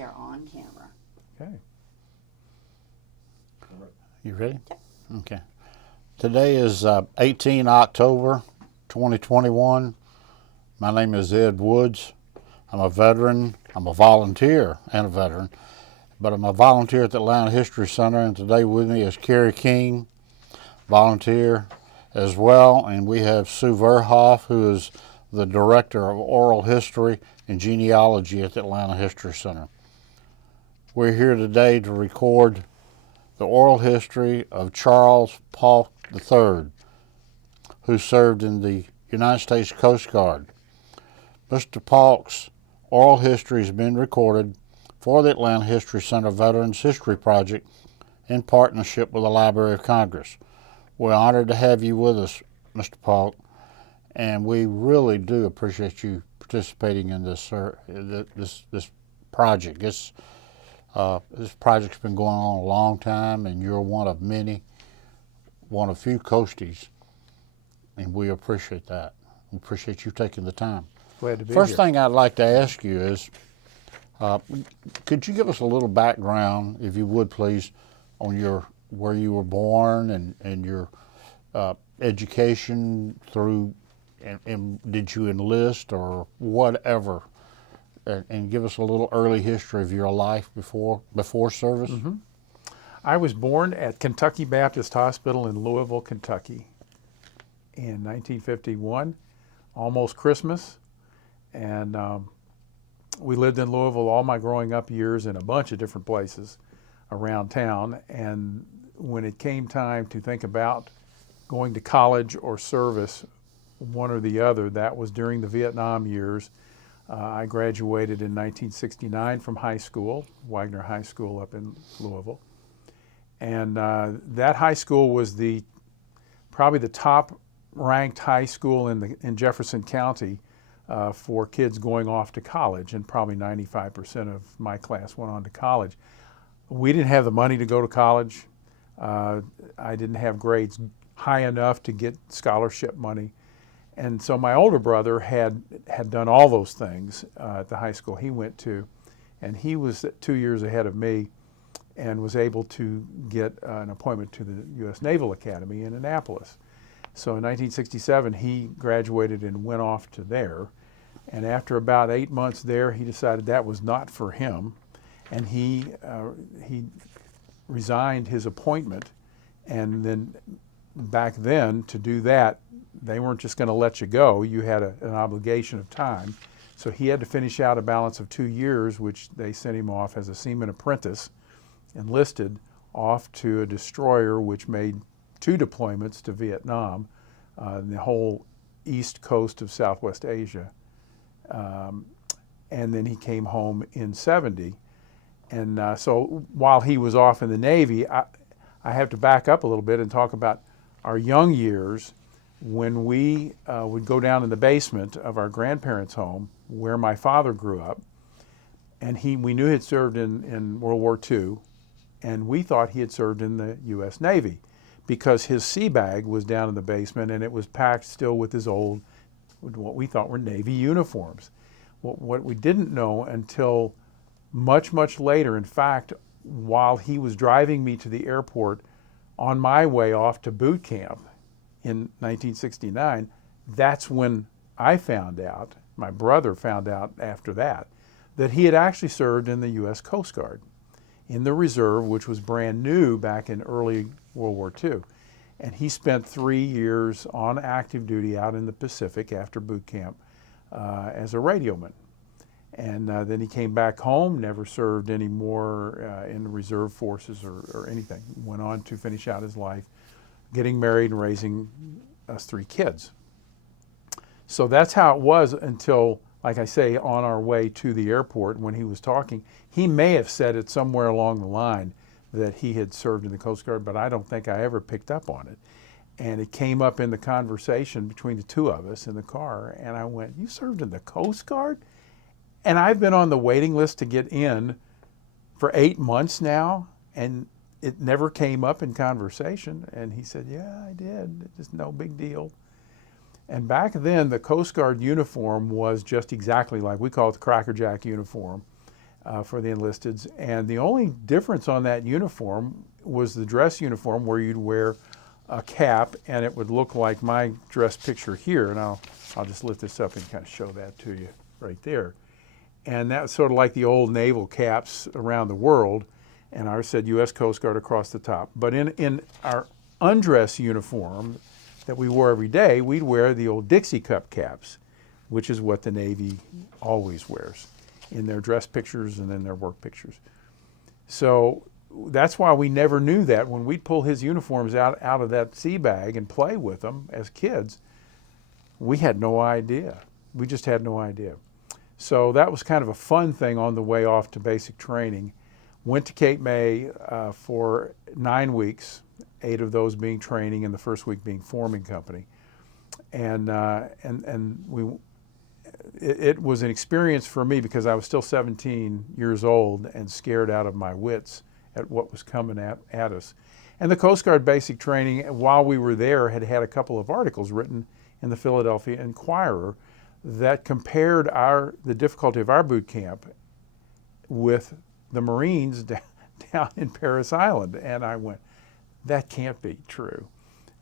we are on camera. Okay. You ready? Yep. Okay. Today is 18 October 2021. My name is Ed Woods. I'm a veteran. I'm a volunteer and a veteran, but I'm a volunteer at the Atlanta History Center, and today with me is Carrie King, volunteer as well, and we have Sue Verhoff, who is the Director of Oral History and Genealogy at the Atlanta History Center. We're here today to record the oral history of Charles Polk III, who served in the United States Coast Guard. Mr. Polk's oral history has been recorded for the Atlanta History Center Veterans History Project in partnership with the Library of Congress. We're honored to have you with us, Mr. Polk, and we really do appreciate you participating in this project. This project's been going on a long time, and you're one of few Coasties, and we appreciate that. We appreciate you taking the time. Glad to be First here. thing I'd like to ask you is, could you give us a little background, if you would please, on where you were born and your education through, and did you enlist or whatever, and give us a little early history of your life before service? Mm-hmm. I was born at Kentucky Baptist Hospital in Louisville, Kentucky in 1951, almost Christmas. And we lived in Louisville all my growing up years in a bunch of different places around town. And when it came time to think about going to college or service, one or the other, that was during the Vietnam years. I graduated in 1969 from high school, Wagner High School up in Louisville. And that high school was probably the top ranked high school in Jefferson County for kids going off to college, and probably 95% of my class went on to college. We didn't have the money to go to college. I didn't have grades high enough to get scholarship money. And so my older brother had done all those things at the high school he went to, and he was 2 years ahead of me and was able to get an appointment to the U.S. Naval Academy in Annapolis. So in 1967, he graduated and went off to there. And after about 8 months there, he decided that was not for him, and he resigned his appointment. And then back then, to do that, they weren't just going to let you go. You had an obligation of time. So he had to finish out a balance of 2 years, which they sent him off as a seaman apprentice, enlisted off to a destroyer which made 2 deployments to Vietnam, the whole east coast of Southwest Asia. And then he came home in 70. And so while he was off in the Navy, I have to back up a little bit and talk about our young years when we would go down in the basement of our grandparents' home where my father grew up. And we knew he had served in World War II, and we thought he had served in the U.S. Navy because his sea bag was down in the basement and it was packed still with his old, what we thought were Navy uniforms. What we didn't know until much, much later, in fact, while he was driving me to the airport on my way off to boot camp in 1969, that's when I found out, my brother found out after that he had actually served in the U.S. Coast Guard in the reserve, which was brand new back in early World War II. And he spent 3 years on active duty out in the Pacific after boot camp as a radioman. And then he came back home, never served anymore in the reserve forces or anything. Went on to finish out his life, getting married and raising us 3 kids. So that's how it was until, like I say, on our way to the airport when he was talking. He may have said it somewhere along the line that he had served in the Coast Guard, but I don't think I ever picked up on it. And it came up in the conversation between the 2 of us in the car, and I went, "You served in the Coast Guard?" And I've been on the waiting list to get in for 8 months now, and it never came up in conversation. And he said, "Yeah, I did. It's just no big deal." And back then, the Coast Guard uniform was just exactly like, we call it the Cracker Jack uniform. for the enlisteds. And the only difference on that uniform was the dress uniform, where you'd wear a cap, and it would look like my dress picture here. And I'll just lift this up and kind of show that to you right there. And that's sort of like the old naval caps around the world. And ours said U.S. Coast Guard across the top. But in our undress uniform that we wore every day, we'd wear the old Dixie cup caps, which is what the Navy always wears in their dress pictures and in their work pictures. So that's why we never knew that. When we'd pull his uniforms out of that sea bag and play with them as kids, we had no idea. We just had no idea. So that was kind of a fun thing on the way off to basic training. Went to Cape May for 9 weeks, 8 of those being training and the first week being forming company. And it was an experience for me because I was still 17 years old and scared out of my wits at what was coming at us. And the Coast Guard basic training, while we were there, had a couple of articles written in the Philadelphia Inquirer that compared the difficulty of our boot camp with the Marines down in Parris Island. And I went, that can't be true.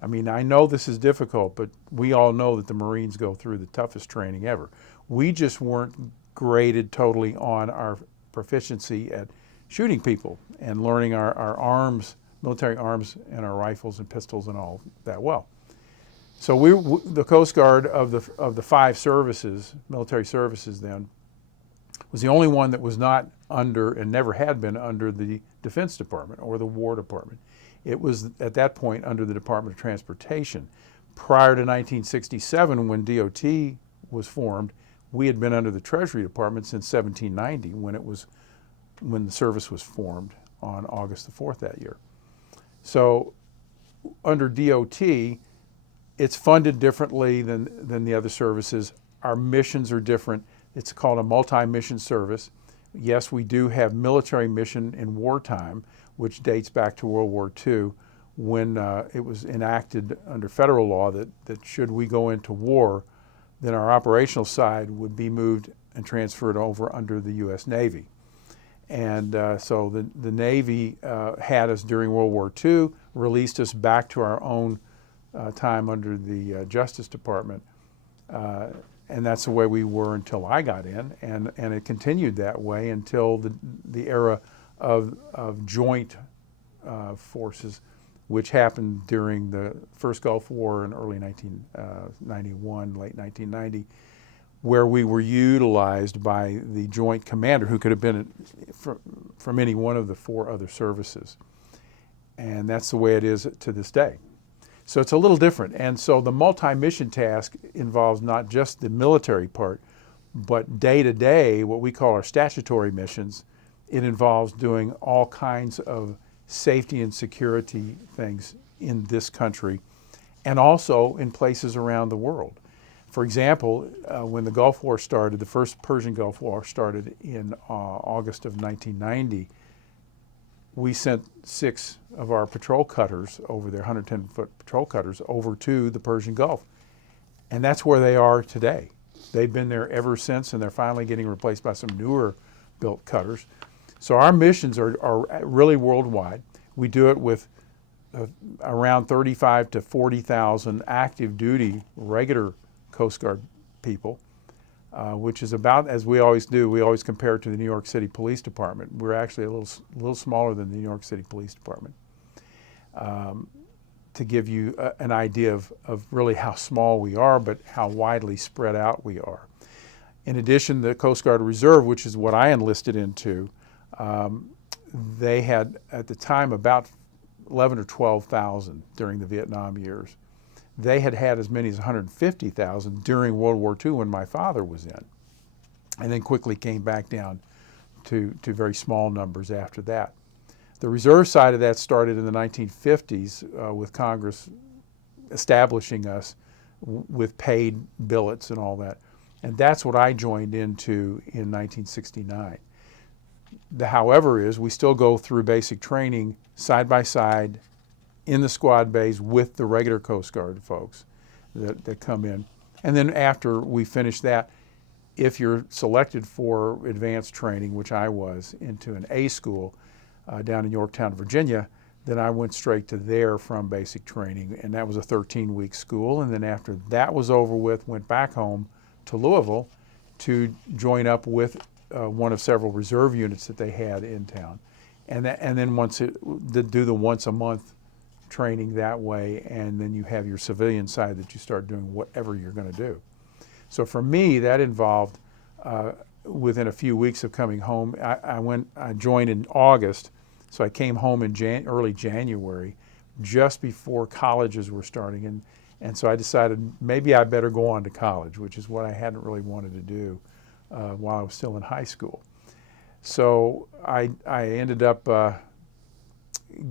I mean, I know this is difficult, but we all know that the Marines go through the toughest training ever. We just weren't graded totally on our proficiency at shooting people and learning our arms, military arms, and our rifles and pistols and all that well. So the Coast Guard of the 5 services, military services then, was the only one that was not under, and never had been under, the Defense Department or the War Department. It was at that point under the Department of Transportation. Prior to 1967, when DOT was formed, we had been under the Treasury Department since 1790, when the service was formed on August the 4th that year. So under DOT, it's funded differently than the other services. Our missions are different. It's called a multi-mission service. Yes, we do have military mission in wartime, which dates back to World War II, when it was enacted under federal law that should we go into war, then our operational side would be moved and transferred over under the U.S. Navy. And so the Navy had us during World War II, released us back to our own time under the Justice Department. And that's the way we were until I got in, and it continued that way until the era of joint forces, which happened during the first Gulf War in early 1991, late 1990, where we were utilized by the joint commander, who could have been from any one of the 4 other services. And that's the way it is to this day. So it's a little different. And so the multi-mission task involves not just the military part, but day-to-day, what we call our statutory missions. It involves doing all kinds of safety and security things in this country and also in places around the world. For example, when the Gulf War started, the first Persian Gulf War started in August of 1990, we sent 6 of our patrol cutters over there, 110-foot patrol cutters, over to the Persian Gulf. And that's where they are today. They've been there ever since, and they're finally getting replaced by some newer built cutters. So our missions are really worldwide. We do it with around 35 to 40,000 active duty regular Coast Guard people, which is about, as we always do, we always compare it to the New York City Police Department. We're actually a little smaller than the New York City Police Department, to give you an idea of really how small we are, but how widely spread out we are. In addition, the Coast Guard Reserve, which is what I enlisted into, they had at the time about 11 or 12,000 during the Vietnam years. They had as many as 150,000 during World War II when my father was in, and then quickly came back down to very small numbers after that. The reserve side of that started in the 1950s with Congress establishing us with paid billets and all that. And that's what I joined into in 1969. The however is we still go through basic training side by side in the squad bays with the regular Coast Guard folks that come in. And then after we finish that, if you're selected for advanced training, which I was, into an A school down in Yorktown, Virginia, then I went straight to there from basic training, and that was a 13-week school. And then after that was over with, went back home to Louisville to join up with one of several reserve units that they had in town. And then do the once a month training that way, and then you have your civilian side that you start doing whatever you're going to do. So for me, that involved, within a few weeks of coming home, I joined in August, so I came home in early January, just before colleges were starting, and so I decided maybe I better go on to college, which is what I hadn't really wanted to do while I was still in high school. So I ended up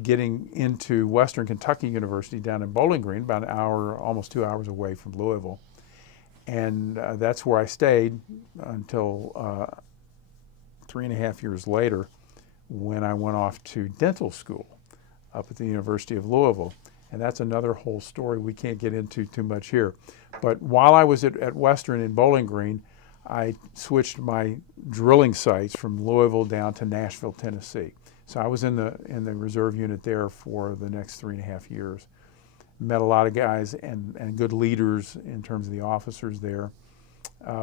getting into Western Kentucky University down in Bowling Green, about an hour, almost 2 hours away from Louisville. And that's where I stayed until 3.5 years later, when I went off to dental school up at the University of Louisville. And that's another whole story we can't get into too much here. But while I was at Western in Bowling Green, I switched my drilling sites from Louisville down to Nashville, Tennessee. So I was in the reserve unit there for the next 3.5 years. Met a lot of guys and good leaders in terms of the officers there.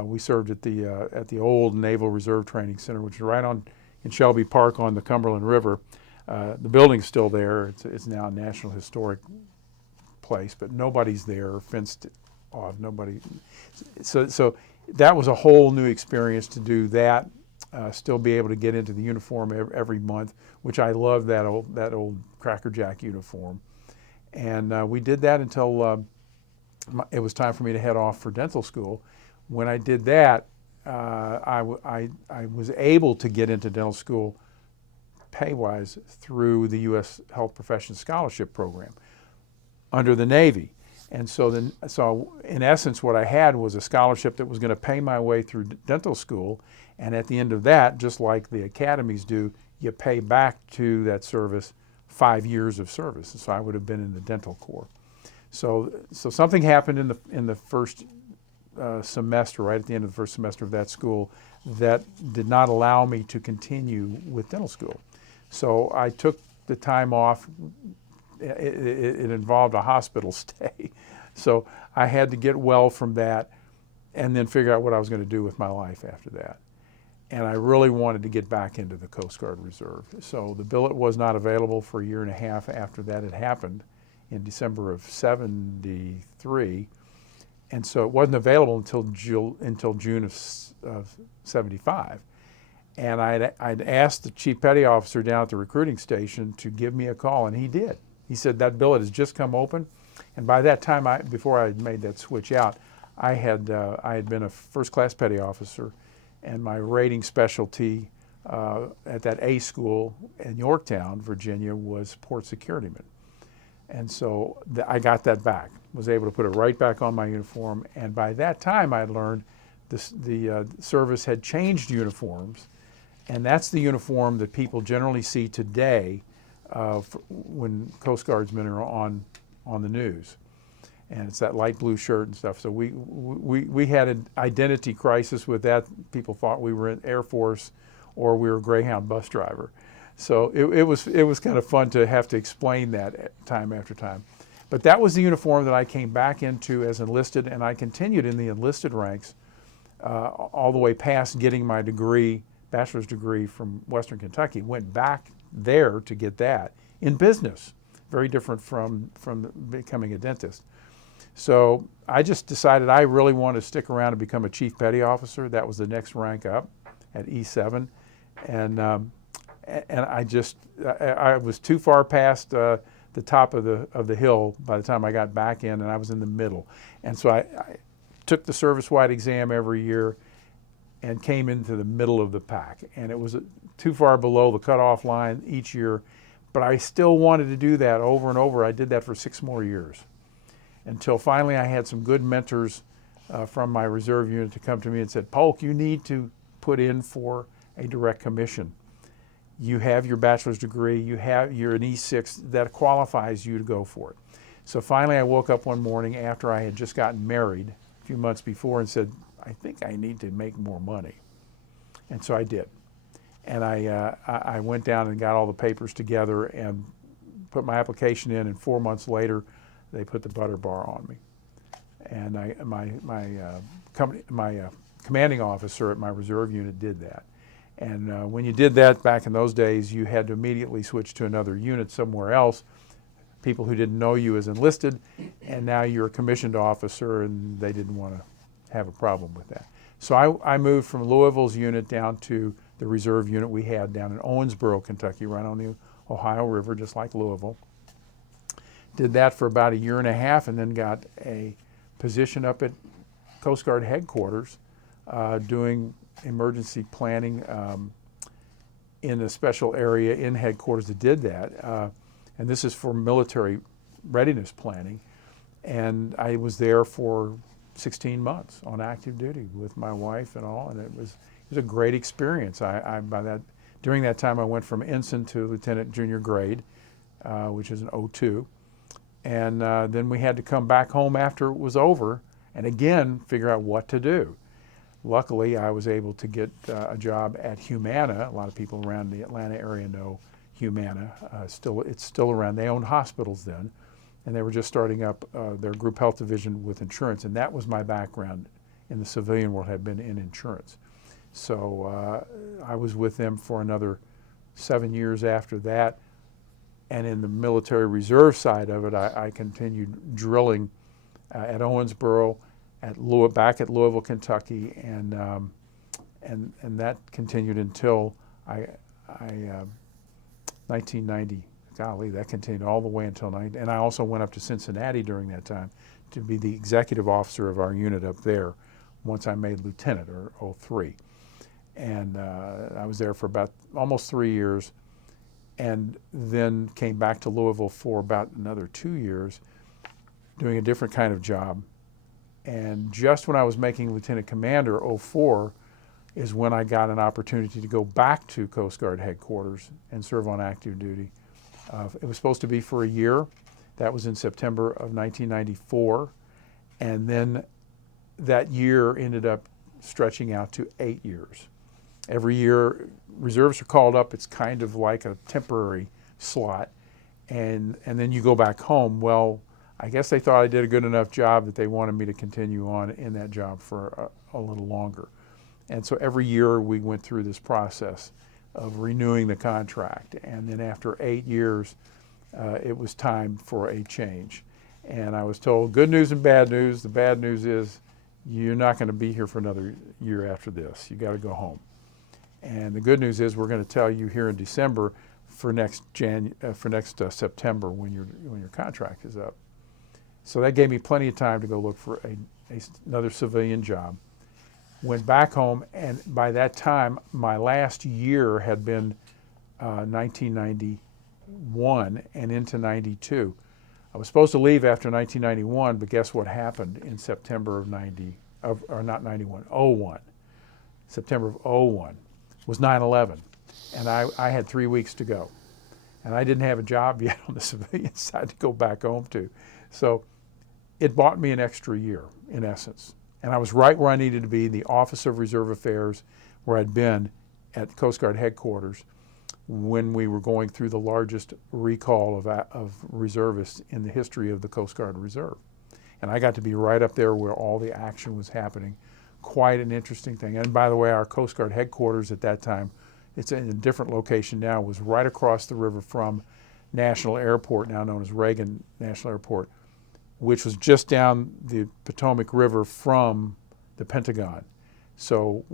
We served at the old Naval Reserve Training Center, which is right in Shelby Park on the Cumberland River. The building's still there. It's now a National Historic place, but nobody's there, fenced off. Nobody. So that was a whole new experience to do that. Still be able to get into the uniform every month, which I love, that old Cracker Jack uniform. And we did that until it was time for me to head off for dental school. When I did that, I was able to get into dental school pay-wise through the U.S. Health Professions Scholarship Program under the Navy. And so in essence, what I had was a scholarship that was going to pay my way through dental school. And at the end of that, just like the academies do, you pay back to that service 5 years of service. So I would have been in the dental corps. So something happened in the first semester, right at the end of the first semester of that school, that did not allow me to continue with dental school. So I took the time off. It involved a hospital stay. So I had to get well from that and then figure out what I was going to do with my life after that. And I really wanted to get back into the Coast Guard Reserve. So the billet was not available for a year and a half after that had happened in December of '73. And so it wasn't available until June of '75. And I'd asked the chief petty officer down at the recruiting station to give me a call, and he did. He said, that billet has just come open. And by that time, before I had made that switch out, I had been a first-class petty officer, and my rating specialty at that A school in Yorktown, Virginia, was port securityman. And so I got that back, was able to put it right back on my uniform. And by that time, I had learned the service had changed uniforms, and that's the uniform that people generally see today when Coast Guardsmen are on the news. And it's that light blue shirt and stuff. So we had an identity crisis with that. People thought we were in Air Force or we were a Greyhound bus driver. So it was kind of fun to have to explain that time after time. But that was the uniform that I came back into as enlisted, and I continued in the enlisted ranks all the way past getting my degree, bachelor's degree from Western Kentucky. Went back there to get that in business. Very different from becoming a dentist. So I just decided I really wanted to stick around and become a chief petty officer. That was the next rank up at E7. And I was too far past the top of the hill by the time I got back in, and I was in the middle. And so I took the service-wide exam every year and came into the middle of the pack. And it was too far below the cutoff line each year, but I still wanted to do that over and over. I did that for 6 more years until finally I had some good mentors from my reserve unit to come to me and said, Polk, you need to put in for a direct commission. You have your bachelor's degree, you're an E6, that qualifies you to go for it. So finally I woke up one morning after I had just gotten married a few months before and said, I think I need to make more money. And so I did. And I went down and got all the papers together and put my application in, and 4 months later, they put the butter bar on me. And my commanding officer at my reserve unit did that. And when you did that back in those days, you had to immediately switch to another unit somewhere else, people who didn't know you as enlisted, and now you're a commissioned officer, and they didn't want to have a problem with that. So I moved from Louisville's unit down to the reserve unit we had down in Owensboro, Kentucky, right on the Ohio River, just like Louisville. Did that for about a year and a half, and then got a position up at Coast Guard headquarters doing emergency planning in a special area in headquarters that did that. And this is for military readiness planning. And I was there for 16 months on active duty with my wife and all, and it was a great experience. During that time, I went from ensign to lieutenant junior grade, which is an 02. And then we had to come back home after it was over and again figure out what to do. Luckily, I was able to get a job at Humana. A lot of people around the Atlanta area know Humana. It's still around. They owned hospitals then, and they were just starting up their group health division with insurance, and that was my background in the civilian world, had been in insurance. So I was with them for another 7 years after that, and in the military reserve side of it, I continued drilling at Owensboro, back at Louisville, Kentucky, and that continued until 1990. Golly, that continued all the way until 90. And I also went up to Cincinnati during that time to be the executive officer of our unit up there once I made lieutenant, or 03. And I was there for about almost 3 years, and then came back to Louisville for about another 2 years doing a different kind of job. And just when I was making lieutenant commander, 04, is when I got an opportunity to go back to Coast Guard headquarters and serve on active duty. It was supposed to be for a year. That was in September of 1994. And then that year ended up stretching out to 8 years. Every year, reserves are called up. It's kind of like a temporary slot. And then you go back home. Well, I guess they thought I did a good enough job that they wanted me to continue on in that job for a little longer. And so every year we went through this process of renewing the contract. And then after 8 years, it was time for a change. And I was told, good news and bad news. The bad news is you're not going to be here for another year after this. You got to go home. And the good news is we're going to tell you here in December for next September when your contract is up. So that gave me plenty of time to go look for another civilian job. Went back home, and by that time, my last year had been 1991 and into 92. I was supposed to leave after 1991, but guess what happened in September of 01. September of 01 was 9/11, and I had 3 weeks to go. And I didn't have a job yet on the civilian side to go back home to. So it bought me an extra year, in essence. And I was right where I needed to be, the Office of Reserve Affairs, where I'd been at Coast Guard headquarters when we were going through the largest recall of reservists in the history of the Coast Guard Reserve. And I got to be right up there where all the action was happening. Quite an interesting thing. And by the way, our Coast Guard headquarters at that time, it's in a different location now, was right across the river from National Airport, now known as Reagan National Airport, which was just down the Potomac River from the Pentagon. So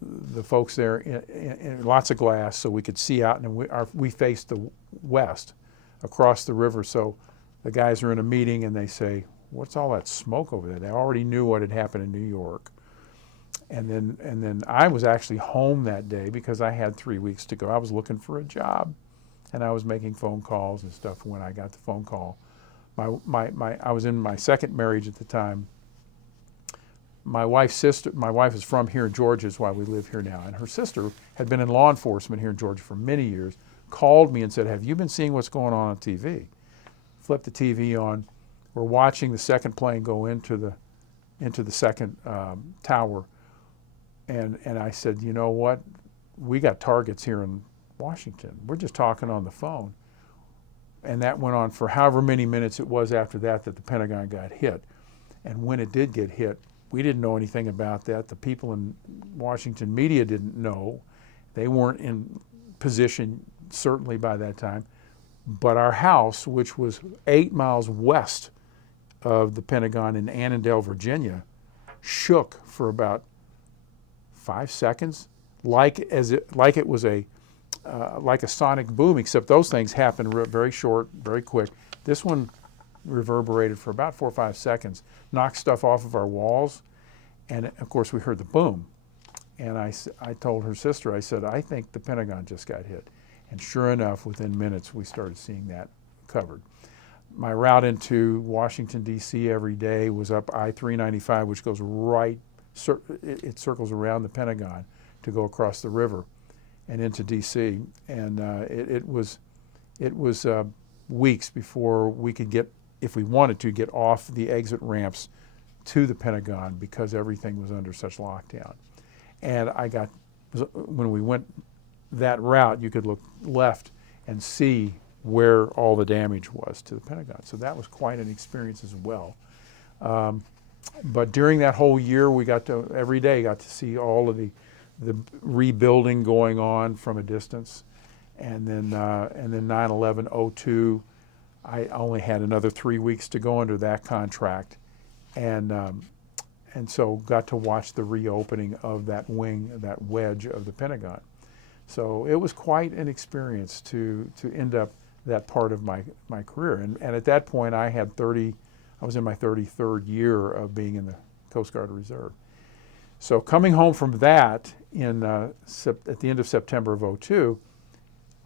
the folks there, in lots of glass so we could see out, and we faced the west across the river. So the guys are in a meeting and they say, what's all that smoke over there? They already knew what had happened in New York. And then I was actually home that day because I had 3 weeks to go. I was looking for a job, and I was making phone calls and stuff when I got the phone call. I was in my second marriage at the time. My wife's sister, my wife is from here in Georgia, is why we live here now, and her sister had been in law enforcement here in Georgia for many years, called me and said, have you been seeing what's going on TV? Flipped the TV on. We're watching the second plane go into the second tower and I said, you know what? We got targets here in Washington. We're just talking on the phone. And that went on for however many minutes it was after that the Pentagon got hit. And when it did get hit, we didn't know anything about that. The people in Washington media didn't know. They weren't in position, certainly by that time. But our house, which was 8 miles west of the Pentagon in Annandale, Virginia, shook for about 5 seconds, like it was like a sonic boom, except those things happen very short, very quick. This one reverberated for about 4 or 5 seconds, knocked stuff off of our walls, and of course we heard the boom. And I told her sister, I said, I think the Pentagon just got hit. And sure enough, within minutes, we started seeing that covered. My route into Washington, D.C. every day was up I-395, which goes right, it circles around the Pentagon to go across the river and into D.C. And it was weeks before we could get, if we wanted to, get off the exit ramps to the Pentagon because everything was under such lockdown. And when we went that route, you could look left and see where all the damage was to the Pentagon. So that was quite an experience as well. But during that whole year, every day got to see all of the rebuilding going on from a distance. And then 9/11/02, I only had another 3 weeks to go under that contract. And so got to watch the reopening of that wing, that wedge of the Pentagon. So it was quite an experience to end up that part of my career. And at that point I was in my 33rd year of being in the Coast Guard Reserve. So coming home from that at the end of September of '02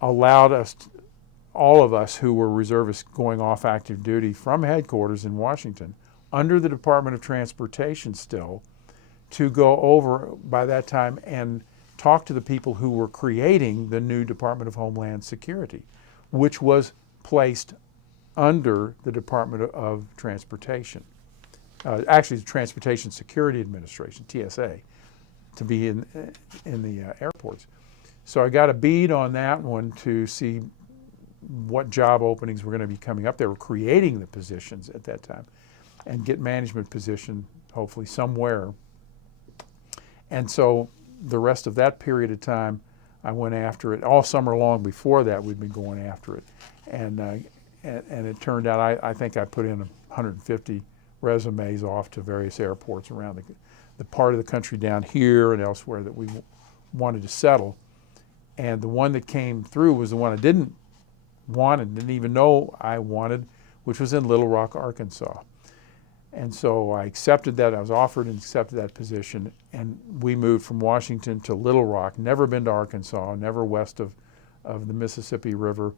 allowed us, all of us who were reservists going off active duty from headquarters in Washington, under the Department of Transportation still, to go over by that time and talk to the people who were creating the new Department of Homeland Security, which was placed under the Department of Transportation. Actually, the Transportation Security Administration, TSA, to be in the airports. So I got a bead on that one to see what job openings were going to be coming up. They were creating the positions at that time, and get management position, hopefully somewhere. And so the rest of that period of time, I went after it. All summer long before that, we'd been going after it. And it turned out, I think I put in 150 resumes off to various airports around the part of the country down here and elsewhere that we wanted to settle. And the one that came through was the one I didn't want and didn't even know I wanted, which was in Little Rock, Arkansas. And so I accepted that. I was offered and accepted that position, and we moved from Washington to Little Rock. Never been to Arkansas, never west of the Mississippi River,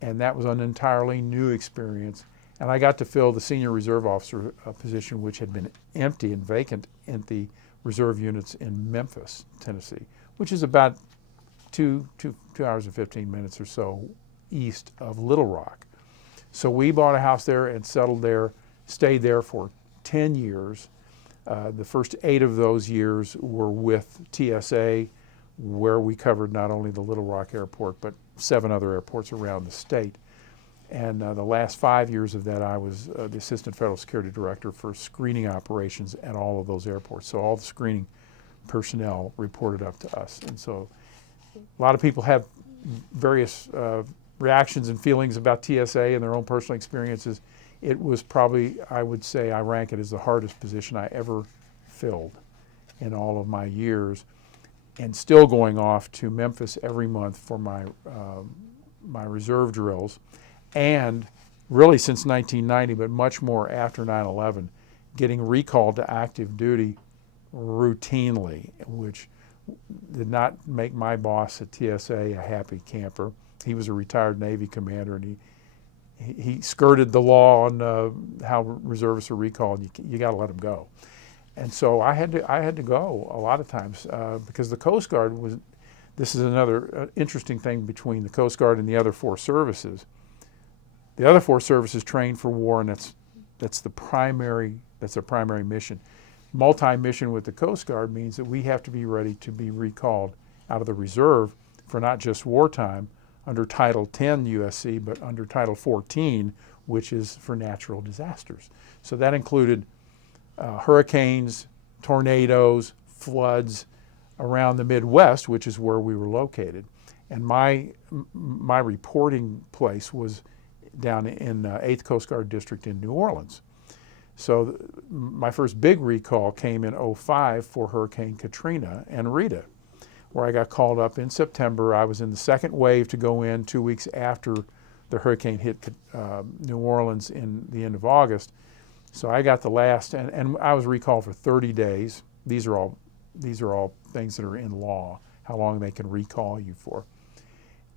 and that was an entirely new experience. And I got to fill the senior reserve officer position, which had been empty and vacant in the reserve units in Memphis, Tennessee, which is about 2 hours and 15 minutes or so east of Little Rock. So we bought a house there and settled there. Stayed there for 10 years. The first 8 of those years were with TSA, where we covered not only the Little Rock Airport, but 7 other airports around the state. And the last 5 years of that, I was the Assistant Federal Security Director for screening operations at all of those airports. So all the screening personnel reported up to us. And so a lot of people have various reactions and feelings about TSA and their own personal experiences. It was probably, I would say, I rank it as the hardest position I ever filled in all of my years, and still going off to Memphis every month for my reserve drills, and really since 1990, but much more after 9/11, getting recalled to active duty routinely, which did not make my boss at TSA a happy camper. He was a retired Navy commander, and he skirted the law on how reservists are recalled. You got to let them go, and so I had to go a lot of times because the Coast Guard was. This is another interesting thing between the Coast Guard and the other 4 services. The other 4 services train for war, and that's their primary mission. multi-mission with the Coast Guard means that we have to be ready to be recalled out of the reserve for not just wartime under Title 10 USC, but under Title 14, which is for natural disasters. So that included hurricanes, tornadoes, floods around the Midwest, which is where we were located. And my reporting place was down in 8th Coast Guard District in New Orleans. So my first big recall came in '05 for Hurricane Katrina and Rita, where I got called up in September. I was in the second wave to go in 2 weeks after the hurricane hit New Orleans in the end of August. So I got the last, and I was recalled for 30 days. These are all things that are in law, how long they can recall you for.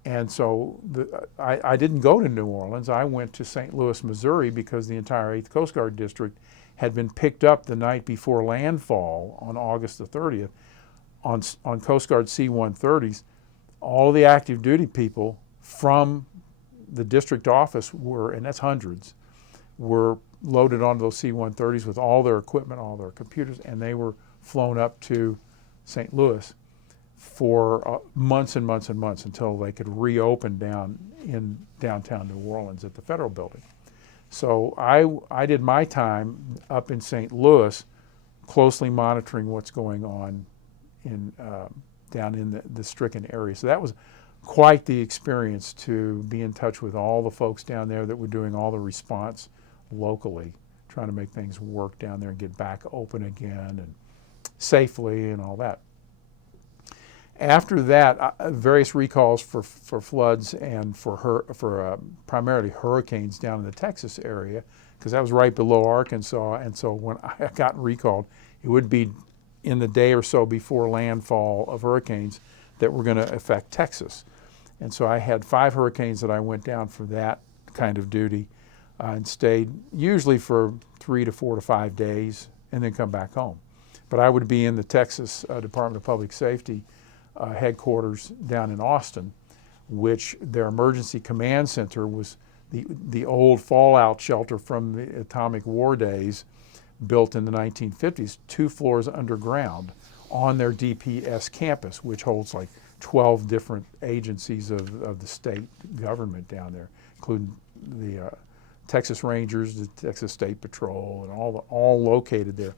And so I didn't go to New Orleans. I went to St. Louis, Missouri, because the entire 8th Coast Guard District had been picked up the night before landfall on August the 30th on Coast Guard C-130s. All the active duty people from the district office were, and that's hundreds, were loaded onto those C-130s with all their equipment, all their computers, and they were flown up to St. Louis for months and months and months until they could reopen down in downtown New Orleans at the Federal Building. So I did my time up in St. Louis, closely monitoring what's going on down in the stricken area. So that was quite the experience, to be in touch with all the folks down there that were doing all the response locally, trying to make things work down there and get back open again and safely and all that. After that, various recalls for floods and for primarily hurricanes down in the Texas area, because that was right below Arkansas. And so when I got recalled, it would be in the day or so before landfall of hurricanes that were going to affect Texas. And so I had 5 hurricanes that I went down for that kind of duty and stayed usually for 3 to 4 to 5 days and then come back home. But I would be in the Texas Department of Public Safety headquarters down in Austin, which their emergency command center was the old fallout shelter from the atomic war days, built in the 1950s, 2 floors underground on their DPS campus, which holds like 12 different agencies of the state government down there, including the Texas Rangers, the Texas State Patrol, and all located there.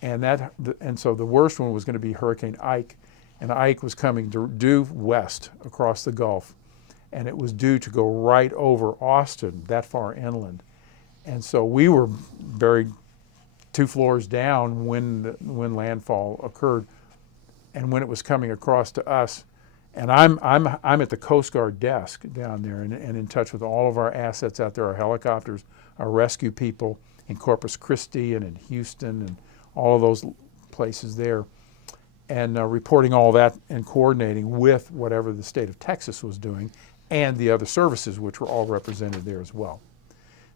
And so the worst one was going to be Hurricane Ike, and Ike was coming due west across the Gulf, and it was due to go right over Austin, that far inland. And so we were buried 2 floors down when landfall occurred, and when it was coming across to us. And I'm at the Coast Guard desk down there and in touch with all of our assets out there, our helicopters, our rescue people in Corpus Christi and in Houston and all of those places there, and reporting all that and coordinating with whatever the state of Texas was doing and the other services, which were all represented there as well.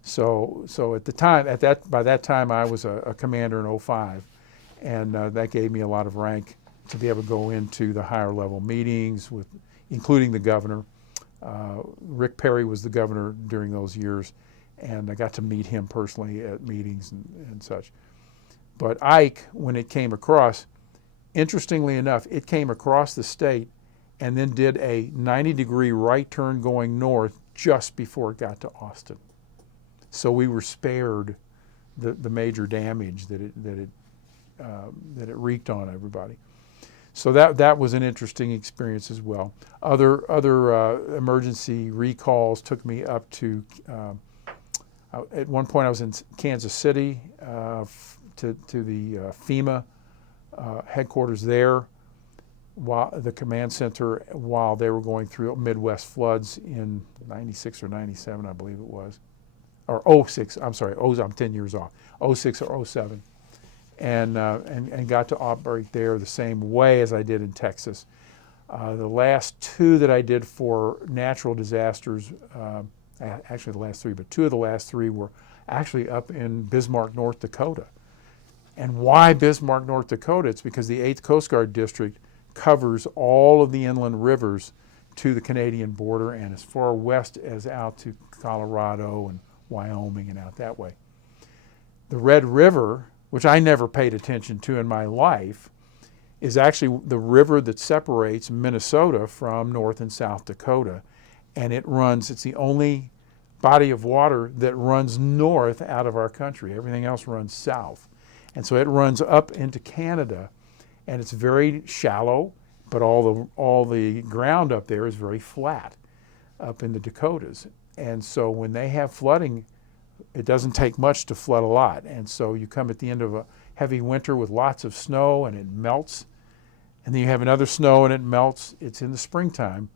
So at the time, by that time, I was a commander in '05, and that gave me a lot of rank to be able to go into the higher level meetings with, including the governor. Rick Perry was the governor during those years, and I got to meet him personally at meetings and such. But Ike, when it came across, interestingly enough, it came across the state and then did a 90-degree right turn going north just before it got to Austin. So we were spared the major damage that it wreaked on everybody. So that was an interesting experience as well. Other emergency recalls took me up to, at one point I was in Kansas City to the FEMA headquarters there, while the command center, while they were going through Midwest floods in '96 or '97, I believe it was, or '06. I'm sorry, I'm 10 years off. '06 or '07. And got to operate there the same way as I did in Texas. The last 2 that I did for natural disasters, actually the last 3, but 2 of the last 3 were actually up in Bismarck, North Dakota. And why Bismarck, North Dakota? It's because the 8th Coast Guard District covers all of the inland rivers to the Canadian border and as far west as out to Colorado and Wyoming and out that way. The Red River which I never paid attention to in my life, is actually the river that separates Minnesota from North and South Dakota. And it's the only body of water that runs north out of our country. Everything else runs south. And so it runs up into Canada, and it's very shallow, but all the ground up there is very flat up in the Dakotas. And so when they have flooding, it doesn't take much to flood a lot. And so you come at the end of a heavy winter with lots of snow and it melts. And then you have another snow and it melts. It's in the springtime.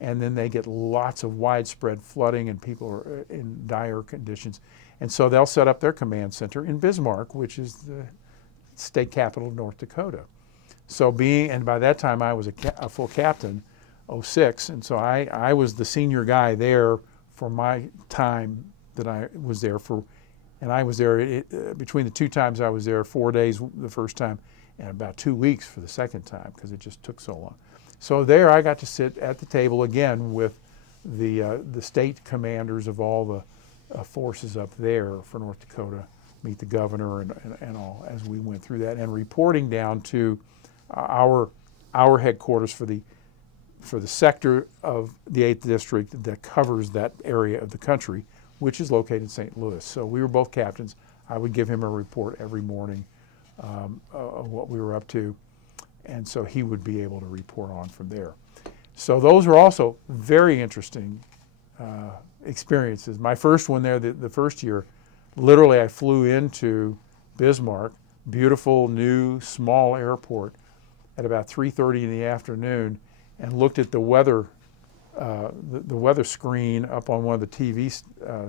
And then they get lots of widespread flooding and people are in dire conditions. And so they'll set up their command center in Bismarck, which is the state capital of North Dakota. So and by that time I was a full captain, 06, and so I was the senior guy there for my time that I was there for, and I was there between the two times I was there 4 days the first time and about 2 weeks for the second time because it just took so long. So there I got to sit at the table again with the state commanders of all the forces up there for North Dakota, meet the governor and all as we went through that, and reporting down to our headquarters for the sector of the 8th District that covers that area of the country, which is located in St. Louis. So we were both captains. I would give him a report every morning of what we were up to, and so he would be able to report on from there. So those were also very interesting experiences. My first one there, the first year, literally I flew into Bismarck, beautiful, new, small airport, at about 3:30 in the afternoon, and looked at the weather screen up on one of the TV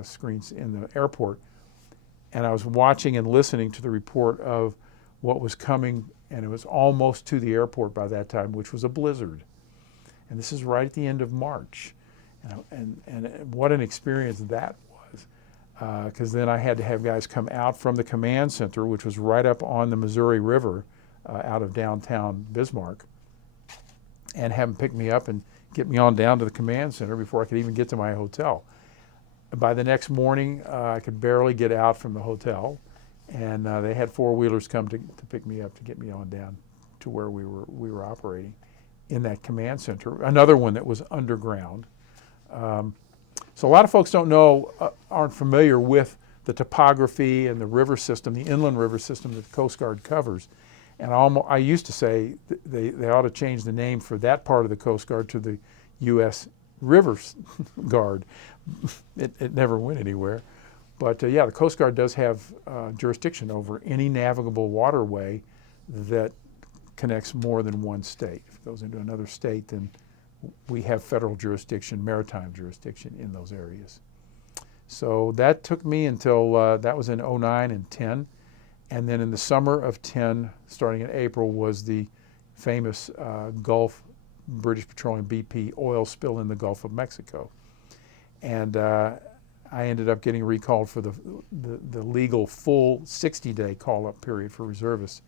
screens in the airport, and I was watching and listening to the report of what was coming, and it was almost to the airport by that time, which was a blizzard. And this is right at the end of March, and what an experience that was, because then I had to have guys come out from the command center, which was right up on the Missouri River out of downtown Bismarck, and have them pick me up and get me on down to the command center before I could even get to my hotel. By the next morning, I could barely get out from the hotel, and they had four-wheelers come to pick me up to get me on down to where we were operating in that command center, another one that was underground. So a lot of folks aren't familiar with the topography and the river system, the inland river system that the Coast Guard covers. And I used to say they ought to change the name for that part of the Coast Guard to the U.S. River Guard. It never went anywhere. But yeah, the Coast Guard does have jurisdiction over any navigable waterway that connects more than one state. If it goes into another state, then we have federal jurisdiction, maritime jurisdiction in those areas. So that took me until, that was in 09 and 10. And then in the summer of 10, starting in April, was the famous Gulf, British Petroleum BP oil spill in the Gulf of Mexico. And I ended up getting recalled for the legal full 60-day call-up period for reservists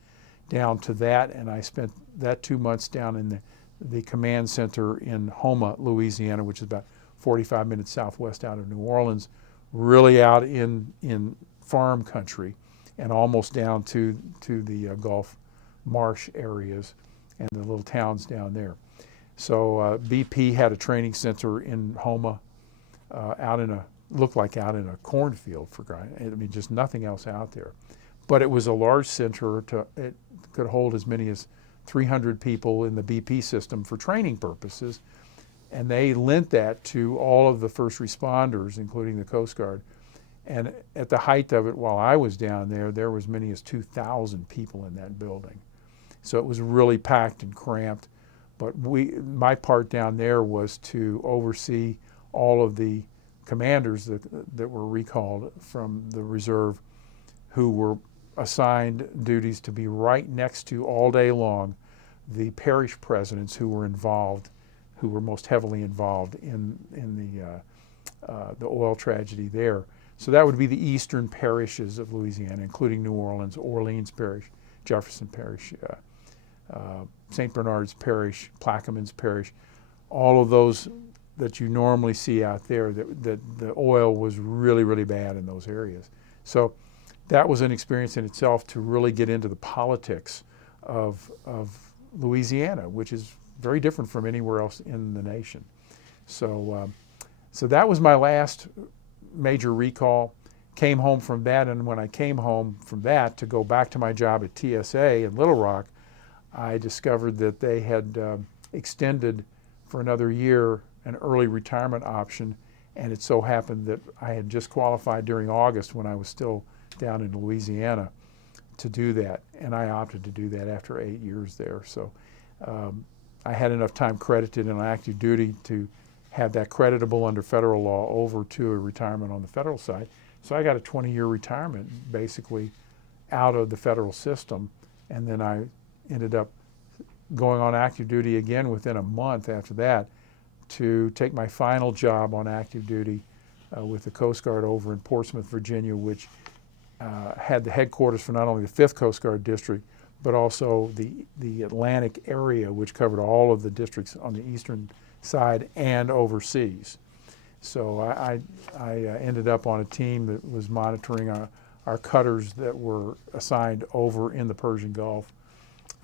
down to that, and I spent that 2 months down in the command center in Houma, Louisiana, which is about 45 minutes southwest out of New Orleans, really out in farm country and almost down to the Gulf marsh areas and the little towns down there. So BP had a training center in Houma looked like out in a cornfield, just nothing else out there. But it was a large center. It could hold as many as 300 people in the BP system for training purposes, and they lent that to all of the first responders, including the Coast Guard. And at the height of it, while I was down there, there was as many as 2,000 people in that building. So it was really packed and cramped. But my part down there was to oversee all of the commanders that were recalled from the reserve, who were assigned duties to be right next to, all day long, the parish presidents who were most heavily involved in the oil tragedy there. So that would be the eastern parishes of Louisiana, including New Orleans, Orleans Parish, Jefferson Parish, St. Bernard's Parish, Plaquemines Parish, all of those that you normally see out there, that the oil was really, really bad in those areas. So that was an experience in itself to really get into the politics of Louisiana, which is very different from anywhere else in the nation. So, so that was my last major recall. Came home from that, and when I came home from that to go back to my job at TSA in Little Rock, I discovered that they had extended for another year an early retirement option, and it so happened that I had just qualified during August when I was still down in Louisiana to do that, and I opted to do that after 8 years there. So I had enough time credited in active duty to have that creditable under federal law over to a retirement on the federal side. So I got a 20-year retirement basically out of the federal system, and then I ended up going on active duty again within a month after that to take my final job on active duty with the Coast Guard over in Portsmouth, Virginia, which had the headquarters for not only the 5th Coast Guard District, but also the Atlantic area, which covered all of the districts on the eastern side and overseas. So I ended up on a team that was monitoring our cutters that were assigned over in the Persian Gulf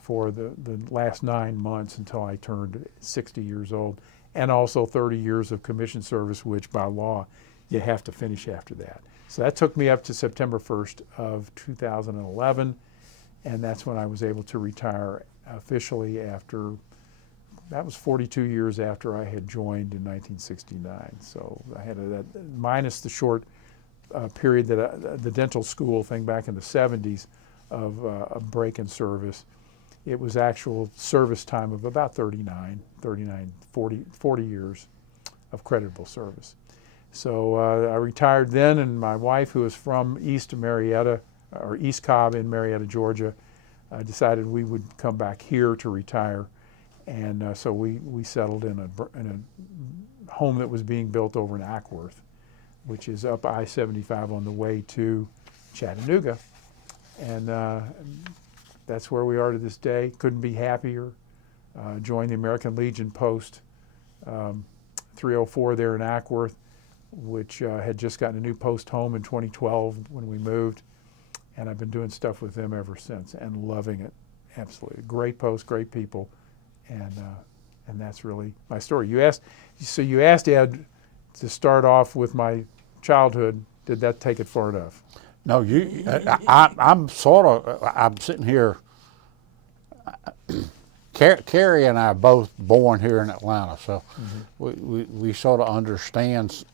for the last 9 months until I turned 60 years old, and also 30 years of commission service, which by law you have to finish after that. So that took me up to September 1st of 2011, and that's when I was able to retire officially after, that was 42 years after I had joined in 1969. So I had that minus the short period that the dental school thing back in the 70s of a break in service. It was actual service time of about 40 years of creditable service. So I retired then, and my wife, who is from East Marietta, or East Cobb in Marietta, Georgia, decided we would come back here to retire. And so we settled in a home that was being built over in Ackworth, which is up I-75 on the way to Chattanooga. And that's where we are to this day. Couldn't be happier. Joined the American Legion Post 304 there in Ackworth, which had just gotten a new post home in 2012 when we moved. And I've been doing stuff with them ever since and loving it. Absolutely. Great post, great people. And that's really my story. You asked Ed to start off with my childhood. Did that take it far enough? No, I'm sitting here. Carrie and I are both born here in Atlanta, so we sort of understand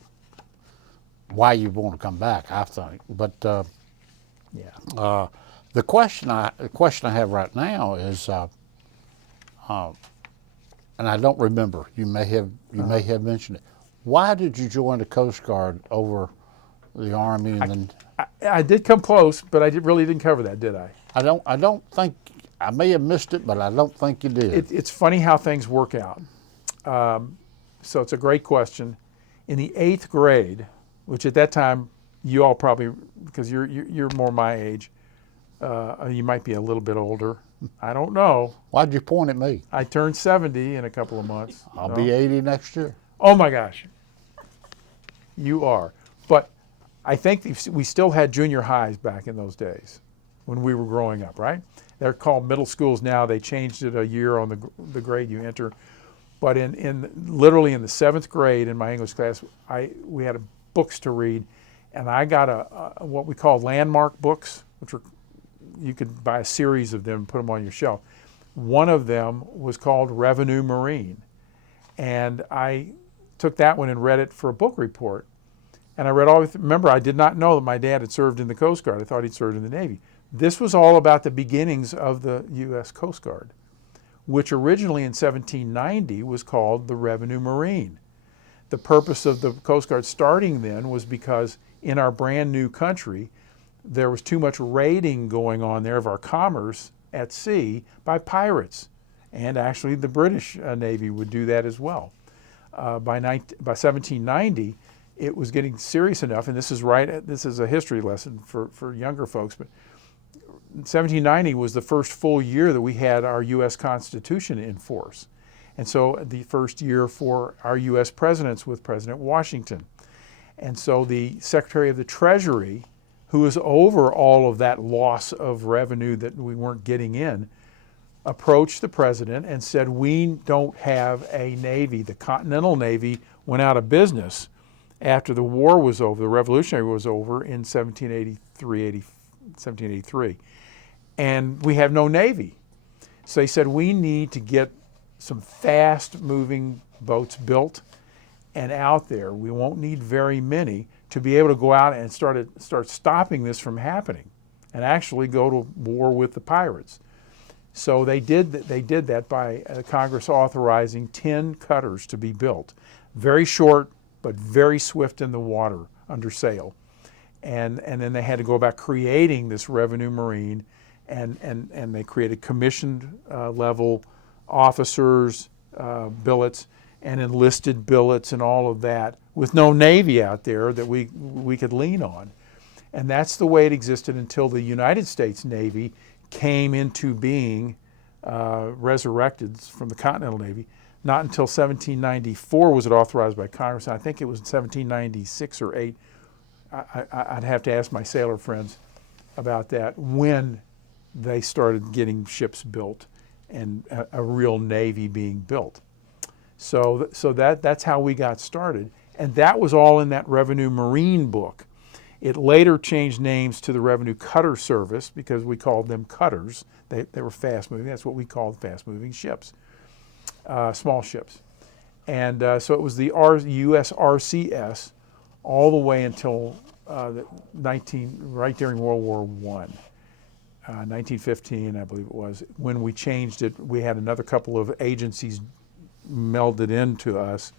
why you want to come back, I think. But yeah, the question I have right now is, and I don't remember. You may have mentioned it. Why did you join the Coast Guard over the Army? And then I did come close, but I really didn't cover that, did I? I don't think, I may have missed it, but I don't think you did. It's funny how things work out. So it's a great question. In the 8th grade, which at that time you all probably, because you're more my age, you might be a little bit older. I don't know. Why'd you point at me? I turned 70 in a couple of months. I'll be 80 next year. Oh my gosh. You are. But I think we still had junior highs back in those days when we were growing up, right? They're called middle schools now. They changed it a year on the grade you enter. But literally in the 7th grade in my English class, we had books to read, and I got what we call landmark books, which were, you could buy a series of them and put them on your shelf. One of them was called Revenue Marine, and I took that one and read it for a book report. And I read remember, I did not know that my dad had served in the Coast Guard. I thought he'd served in the Navy. This was all about the beginnings of the U.S. Coast Guard, which originally in 1790 was called the Revenue Marine. The purpose of the Coast Guard starting then was because in our brand new country, there was too much raiding going on there of our commerce at sea by pirates. And actually the British Navy would do that as well. By 1790, it was getting serious enough, and this is a history lesson for younger folks, but 1790 was the first full year that we had our U.S. Constitution in force. And so the first year for our U.S. presidents with President Washington. And so the Secretary of the Treasury, who was over all of that loss of revenue that we weren't getting in, approached the president and said, we don't have a Navy. The Continental Navy went out of business after the war was over, the Revolutionary War was over in 1783. And we have no Navy. So they said, we need to get some fast-moving boats built and out there. We won't need very many to be able to go out and start stopping this from happening and actually go to war with the pirates. So they did that by Congress authorizing 10 cutters to be built. Very short, but very swift in the water under sail. And then they had to go about creating this revenue marine, and they created commissioned level officers, billets, and enlisted billets and all of that, with no Navy out there that we could lean on. And that's the way it existed until the United States Navy came into being, resurrected from the Continental Navy. Not until 1794 was it authorized by Congress. I think it was 1796 or 8. I'd have to ask my sailor friends about that, when they started getting ships built and a real Navy being built. So that's how we got started. And that was all in that Revenue Marine book. It later changed names to the Revenue Cutter Service because we called them cutters. They were fast-moving. That's what we called fast-moving ships, small ships. And so it was the U.S. RCS all the way until right during World War I. 1915, I believe it was, when we changed it. We had another couple of agencies melded into us,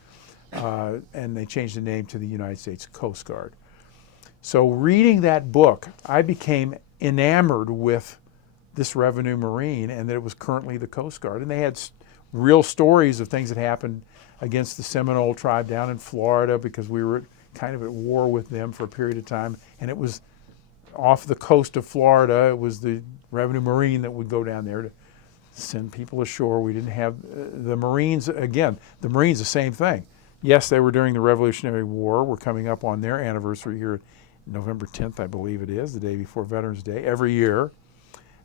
and they changed the name to the United States Coast Guard. So reading that book, I became enamored with this Revenue Marine, and that it was currently the Coast Guard. And they had real stories of things that happened against the Seminole tribe down in Florida, because we were kind of at war with them for a period of time. And it was off the coast of Florida. It was the Revenue Marine that would go down there to send people ashore. We didn't have the Marines. Again, the Marines, the same thing. Yes, they were during the Revolutionary War. We're coming up on their anniversary here, November 10th, I believe it is, the day before Veterans Day, every year.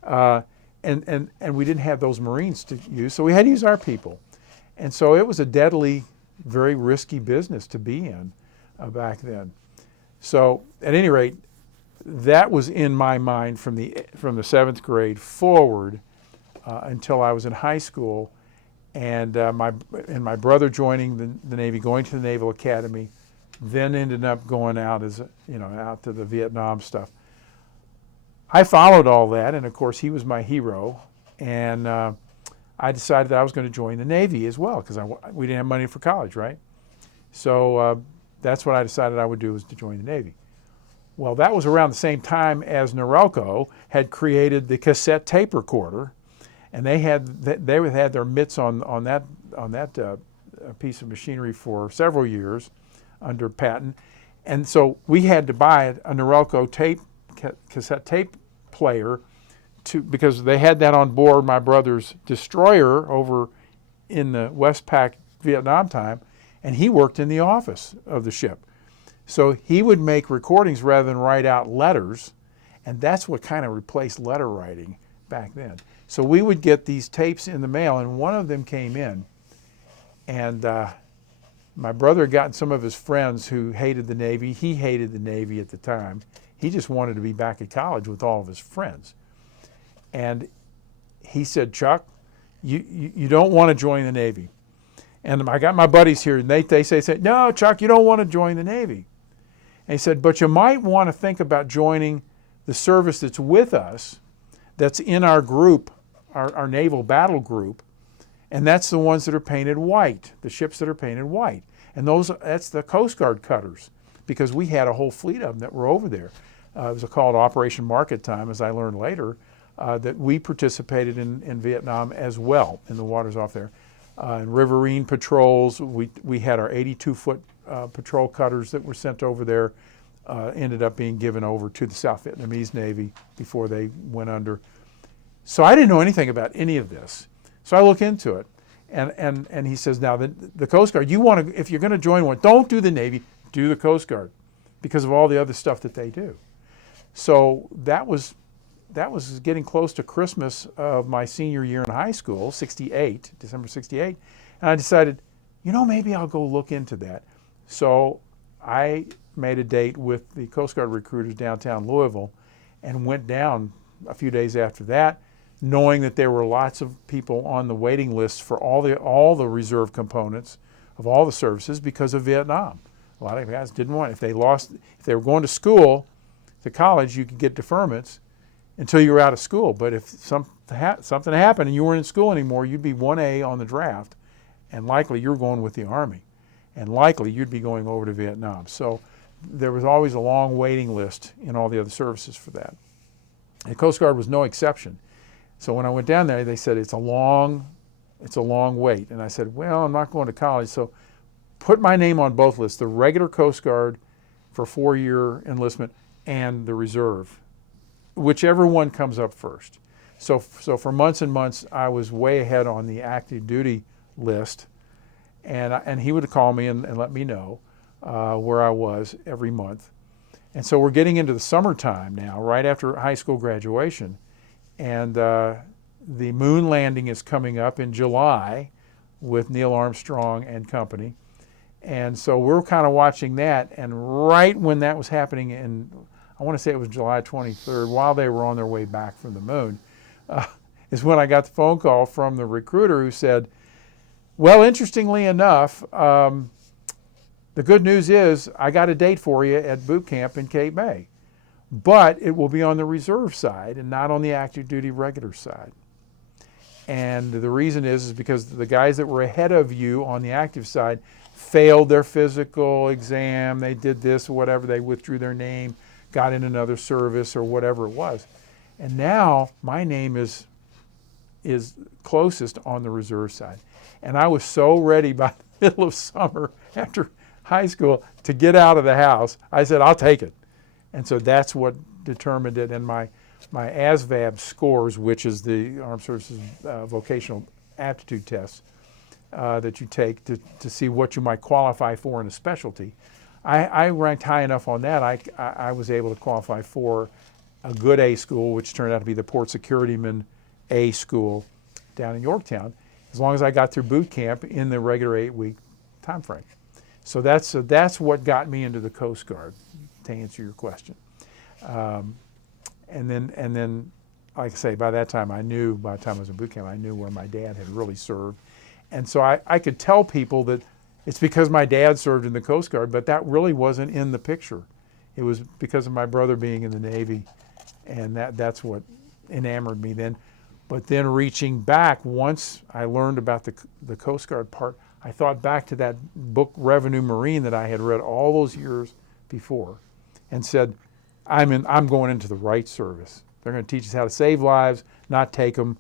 And we didn't have those Marines to use, so we had to use our people. And so it was a deadly, very risky business to be in back then. So at any rate, that was in my mind from the 7th grade forward until I was in high school, and my brother joining the Navy, going to the Naval Academy, then ended up going out out to the Vietnam stuff. I followed all that, and of course he was my hero, and I decided that I was going to join the Navy as well, because we didn't have money for college, right? So that's what I decided I would do, was to join the Navy. Well, that was around the same time as Norelco had created the cassette tape recorder, and they had their mitts on that piece of machinery for several years under patent, and so we had to buy a Norelco cassette tape player because they had that on board my brother's destroyer over in the Westpac Vietnam time, and he worked in the office of the ship. So he would make recordings rather than write out letters, and that's what kind of replaced letter writing back then. So we would get these tapes in the mail, and one of them came in, and my brother had gotten some of his friends who hated the Navy. He hated the Navy at the time. He just wanted to be back at college with all of his friends. And he said, Chuck, you don't want to join the Navy. And I got my buddies here, and they say, no, Chuck, you don't want to join the Navy. And he said, but you might want to think about joining the service that's with us, that's in our group, our naval battle group, and that's the ones that are painted white, the ships that are painted white. And that's the Coast Guard cutters, because we had a whole fleet of them that were over there. It was called Operation Market Time, as I learned later, that we participated in Vietnam as well, in the waters off there. In riverine patrols, we had our 82-foot patrol cutters that were sent over there, ended up being given over to the South Vietnamese Navy before they went under. So I didn't know anything about any of this. So I look into it, and he says, now the Coast Guard, if you're going to join one, don't do the Navy, do the Coast Guard, because of all the other stuff that they do. So that was getting close to Christmas of my senior year in high school, December 68. And I decided, maybe I'll go look into that. So I made a date with the Coast Guard recruiters downtown Louisville and went down a few days after that, knowing that there were lots of people on the waiting list for all the reserve components of all the services because of Vietnam. A lot of guys didn't want, if they were going to school, to college, you could get deferments until you were out of school. But if something happened and you weren't in school anymore, you'd be 1A on the draft, and likely you're going with the Army, and likely you'd be going over to Vietnam. So there was always a long waiting list in all the other services for that. The Coast Guard was no exception. So when I went down there, they said it's a long wait, and I said, well, I'm not going to college, so put my name on both lists: the regular Coast Guard for 4-year enlistment and the reserve, whichever one comes up first. So for months and months, I was way ahead on the active duty list, and he would call me and let me know where I was every month. And so we're getting into the summertime now, right after high school graduation, and the moon landing is coming up in July with Neil Armstrong and company. And so we're kind of watching that, and right when that was happening, and I want to say it was July 23rd, while they were on their way back from the moon, is when I got the phone call from the recruiter who said, well, interestingly enough, the good news is I got a date for you at boot camp in Cape May, but it will be on the reserve side and not on the active duty regular side. And the reason is because the guys that were ahead of you on the active side failed their physical exam, they did this or whatever, they withdrew their name, got in another service or whatever it was. And now my name is closest on the reserve side. And I was so ready by the middle of summer after high school to get out of the house. I said, I'll take it. And so that's what determined it. And my ASVAB scores, which is the Armed Services Vocational Aptitude Test that you take to see what you might qualify for in a specialty, I ranked high enough on that. I was able to qualify for a good A school, which turned out to be the Port Securityman A school down in Yorktown, as long as I got through boot camp in the regular 8-week time frame. So that's what got me into the Coast Guard, to answer your question. And then, like I say, by the time I was in boot camp, I knew where my dad had really served. And so I could tell people that it's because my dad served in the Coast Guard, but that really wasn't in the picture. It was because of my brother being in the Navy, and that's what enamored me then. But then reaching back, once I learned about the Coast Guard part, I thought back to that book, Revenue Marine, that I had read all those years before, and said, I'm going into the right service. They're going to teach us how to save lives, not take them,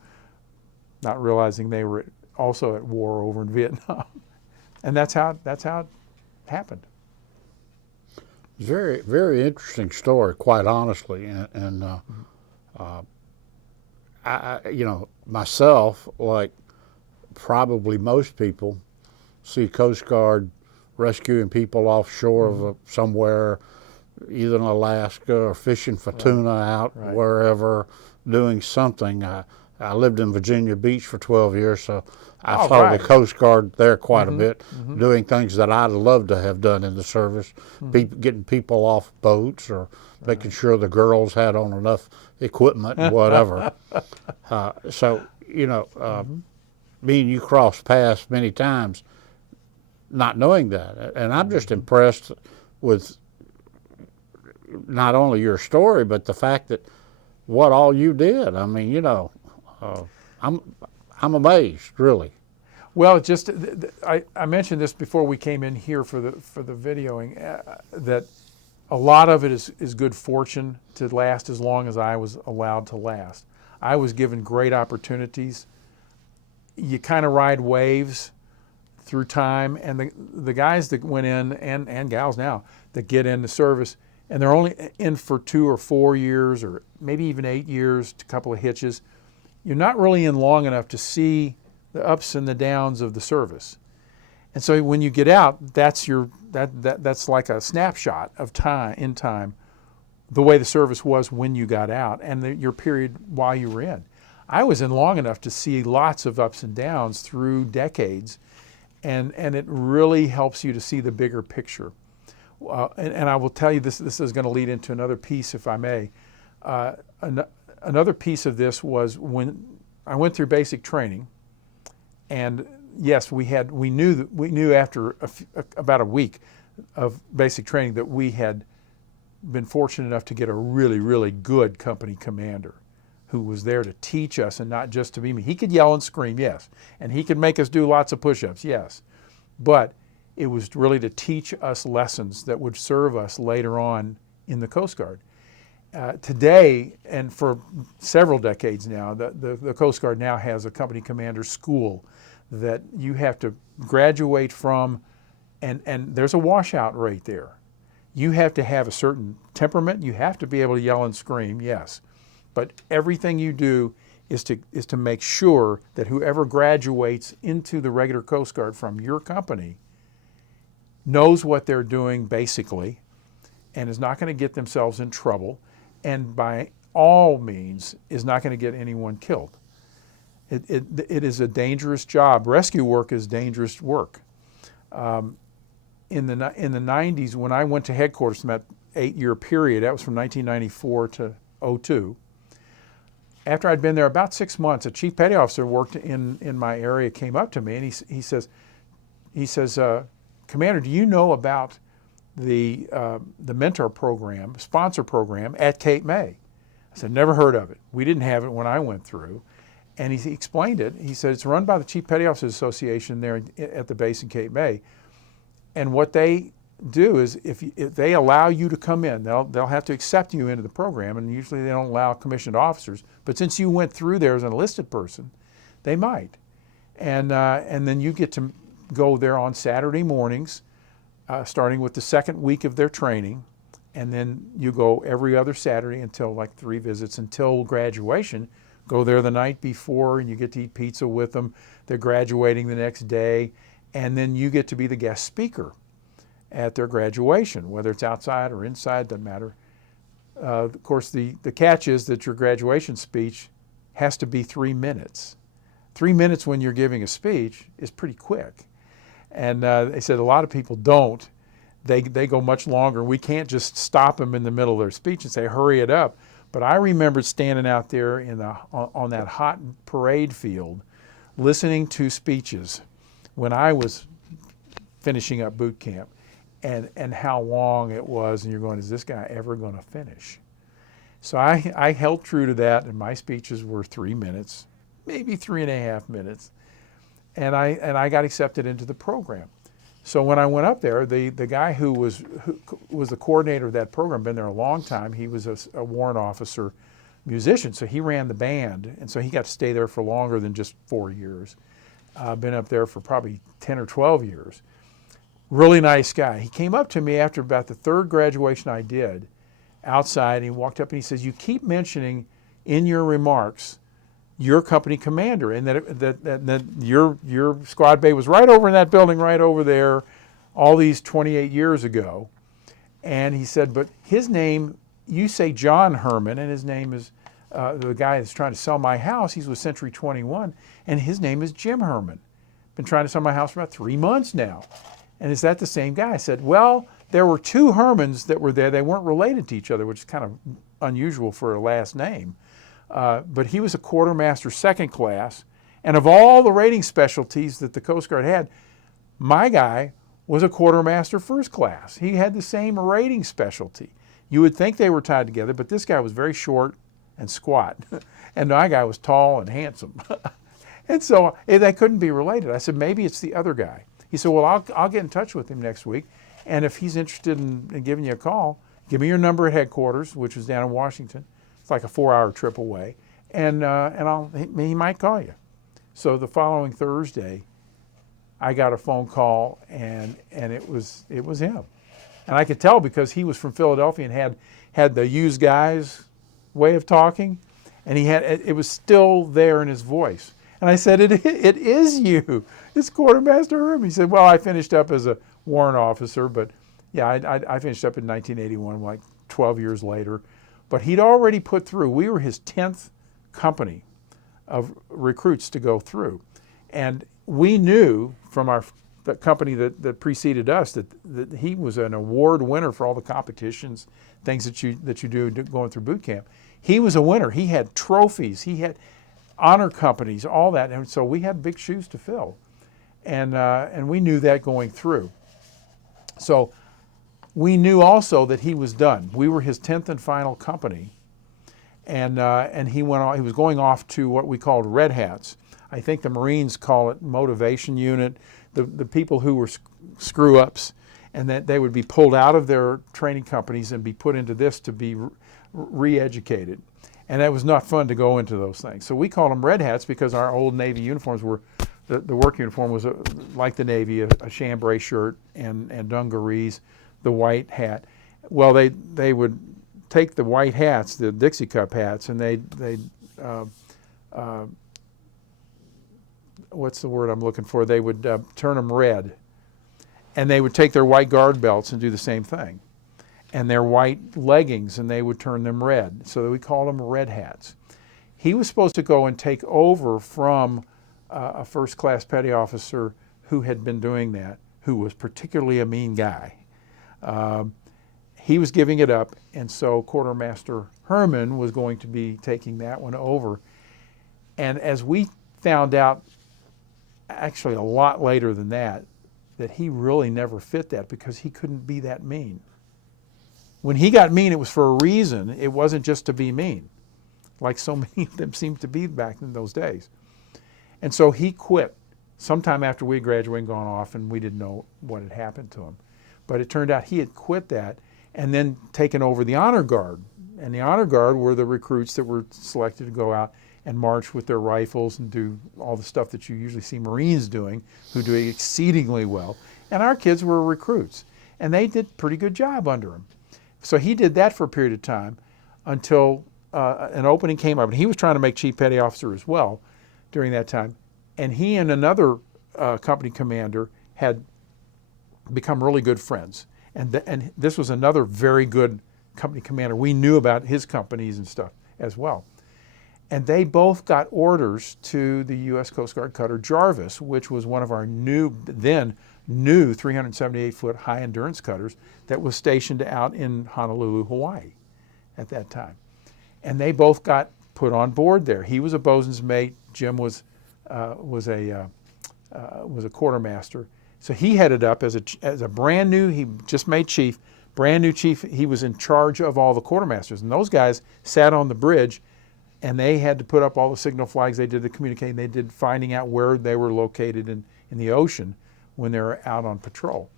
not realizing they were also at war over in Vietnam. And that's how it happened. Very, very interesting story, quite honestly. And I, myself, like probably most people, see Coast Guard rescuing people offshore of somewhere, either in Alaska or fishing for tuna out wherever, doing something. I lived in Virginia Beach for 12 years, so I saw the Coast Guard there quite a bit, doing things that I'd love to have done in the service, getting people off boats or making sure the girls had on enough equipment and whatever. Me and you crossed paths many times not knowing that. And I'm just impressed with not only your story, but the fact that what all you did. I mean, I'm amazed, really. Well, just I mentioned this before we came in here for the videoing, that a lot of it is good fortune to last as long as I was allowed to last. I was given great opportunities. You kind of ride waves through time, and the guys that went in, and gals now, that get into service, and they're only in for 2 or 4 years, or maybe even 8 years, a couple of hitches, you're not really in long enough to see the ups and the downs of the service. And so when you get out, that's like a snapshot of time, in time, the way the service was when you got out and your period while you were in. I was in long enough to see lots of ups and downs through decades, and it really helps you to see the bigger picture. And I will tell you, this is going to lead into another piece, if I may. Another piece of this was when I went through basic training, and yes, we knew after about a week of basic training that we had been fortunate enough to get a really, really good company commander who was there to teach us and not just to be me. He could yell and scream, yes, and he could make us do lots of push-ups, yes, but it was really to teach us lessons that would serve us later on in the Coast Guard. Today, and for several decades now, the Coast Guard now has a company commander school that you have to graduate from, and there's a washout rate there. You have to have a certain temperament. You have to be able to yell and scream, yes. But everything you do is to make sure that whoever graduates into the regular Coast Guard from your company knows what they're doing basically and is not going to get themselves in trouble, and by all means is not going to get anyone killed. It is a dangerous job. Rescue work is dangerous work. In the 90s, when I went to headquarters in that 8-year period, that was from 1994 to 02, after I'd been there about 6 months, a chief petty officer worked in my area came up to me and he says, Commander, do you know about the mentor program, sponsor program at Cape May? I said, never heard of it. We didn't have it when I went through. And he explained it. He said, it's run by the Chief Petty Officers Association there at the base in Cape May. And what they do is if they allow you to come in, they'll have to accept you into the program, and usually they don't allow commissioned officers. But since you went through there as an enlisted person, they might. And then you get to go there on Saturday mornings, starting with the second week of their training, and then you go every other Saturday until like 3 visits until graduation. Go there the night before and you get to eat pizza with them. They're graduating the next day, and then you get to be the guest speaker at their graduation, whether it's outside or inside, doesn't matter. Of course, the catch is that your graduation speech has to be 3 minutes. 3 minutes when you're giving a speech is pretty quick. And they said a lot of people don't. They go much longer. We can't just stop them in the middle of their speech and say, hurry it up. But I remembered standing out there on that hot parade field listening to speeches when I was finishing up boot camp, and how long it was, and you're going, is this guy ever going to finish? So I held true to that, and my speeches were 3 minutes, maybe 3.5 minutes, and I got accepted into the program. So when I went up there, the guy who was the coordinator of that program, been there a long time, he was a warrant officer musician, so he ran the band, and so he got to stay there for longer than just 4 years. Been up there for probably 10 or 12 years. Really nice guy. He came up to me after about the 3rd graduation I did outside, and he walked up and he says, you keep mentioning in your remarks your company commander, and that your squad bay was right over in that building right over there all these 28 years ago. And he said, but his name, you say John Herman, and his name is the guy that's trying to sell my house. He's with Century 21, and his name is Jim Herman. Been trying to sell my house for about 3 months now. And is that the same guy? I said, well, there were 2 Hermans that were there. They weren't related to each other, which is kind of unusual for a last name. But he was a quartermaster 2nd class, and of all the rating specialties that the Coast Guard had, my guy was a quartermaster 1st class. He had the same rating specialty. You would think they were tied together, but this guy was very short and squat, and my guy was tall and handsome. And so they couldn't be related. I said, maybe it's the other guy. He said, well, I'll get in touch with him next week, and if he's interested in giving you a call, give me your number at headquarters, which was down in Washington. It's like a 4-hour trip away, and he might call you. So the following Thursday, I got a phone call, and it was him, and I could tell because he was from Philadelphia and had the used guys way of talking, and it was still there in his voice. And I said, it is you. It's Quartermaster Herb. He said, well, I finished up as a warrant officer, but Yeah, I finished up in 1981, like 12 years later. But he'd already put through, we were his 10th company of recruits to go through. And we knew from the company that preceded us that he was an award winner for all the competitions, things that you do going through boot camp. He was a winner. He had trophies. He had honor companies, all that. And so we had big shoes to fill. And we knew that going through. So we knew also that he was done. We were his 10th and final company. And he went on, he was going off to what we called red hats. I think the Marines call it motivation unit, the people who were screw-ups, and that they would be pulled out of their training companies and be put into this to be re-educated. And that was not fun to go into those things. So we called them red hats because our old Navy uniforms were, the work uniform was like the Navy, a chambray shirt and dungarees, the white hat. Well, they would take the white hats, the Dixie Cup hats, and they'd what's the word I'm looking for? They would turn them red. And they would take their white guard belts and do the same thing. And their white leggings, and they would turn them red. So we called them red hats. He was supposed to go and take over from a first-class petty officer who had been doing that, who was particularly a mean guy. He was giving it up, and so Quartermaster Herman was going to be taking that one over. And as we found out, actually a lot later than that he really never fit that because he couldn't be that mean. When he got mean, it was for a reason. It wasn't just to be mean, like so many of them seemed to be back in those days. And so he quit sometime after we graduated and gone off, and we didn't know what had happened to him. But it turned out he had quit that and then taken over the honor guard. And the honor guard were the recruits that were selected to go out and march with their rifles and do all the stuff that you usually see Marines doing, who do exceedingly well. And our kids were recruits, and they did a pretty good job under him. So he did that for a period of time until an opening came up. And he was trying to make chief petty officer as well during that time. And he and another company commander had become really good friends. And this was another very good company commander. We knew about his companies and stuff as well. And they both got orders to the U.S. Coast Guard cutter Jarvis, which was one of our new 378-foot high-endurance cutters that was stationed out in Honolulu, Hawaii at that time. And they both got put on board there. He was a bosun's mate. Jim was a quartermaster. So he headed up as a brand new, he just made chief, brand new chief. He was in charge of all the quartermasters. And those guys sat on the bridge, and they had to put up all the signal flags. They did the communicating. They did finding out where they were located in the ocean when they were out on patrol.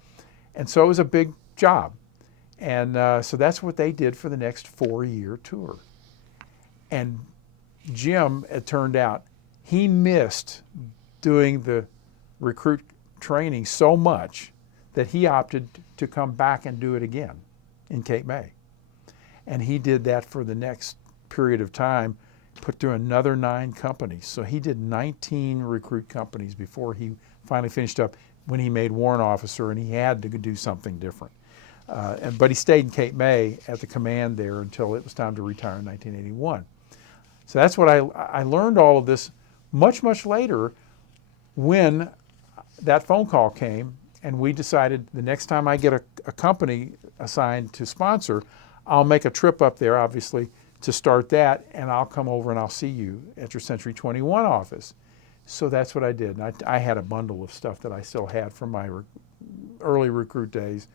And so it was a big job. And so that's what they did for the next 4-year tour. And Jim, it turned out, he missed doing the recruit training so much that he opted to come back and do it again in Cape May. And he did that for the next period of time, put through another 9 companies. So he did 19 recruit companies before he finally finished up when he made warrant officer, and he had to do something different. But he stayed in Cape May at the command there until it was time to retire in 1981. So that's what I learned all of this much, much later when that phone call came, and we decided the next time I get a company assigned to sponsor, I'll make a trip up there, obviously, to start that, and I'll come over and I'll see you at your Century 21 office. So that's what I did. And I had a bundle of stuff that I still had from my early recruit days.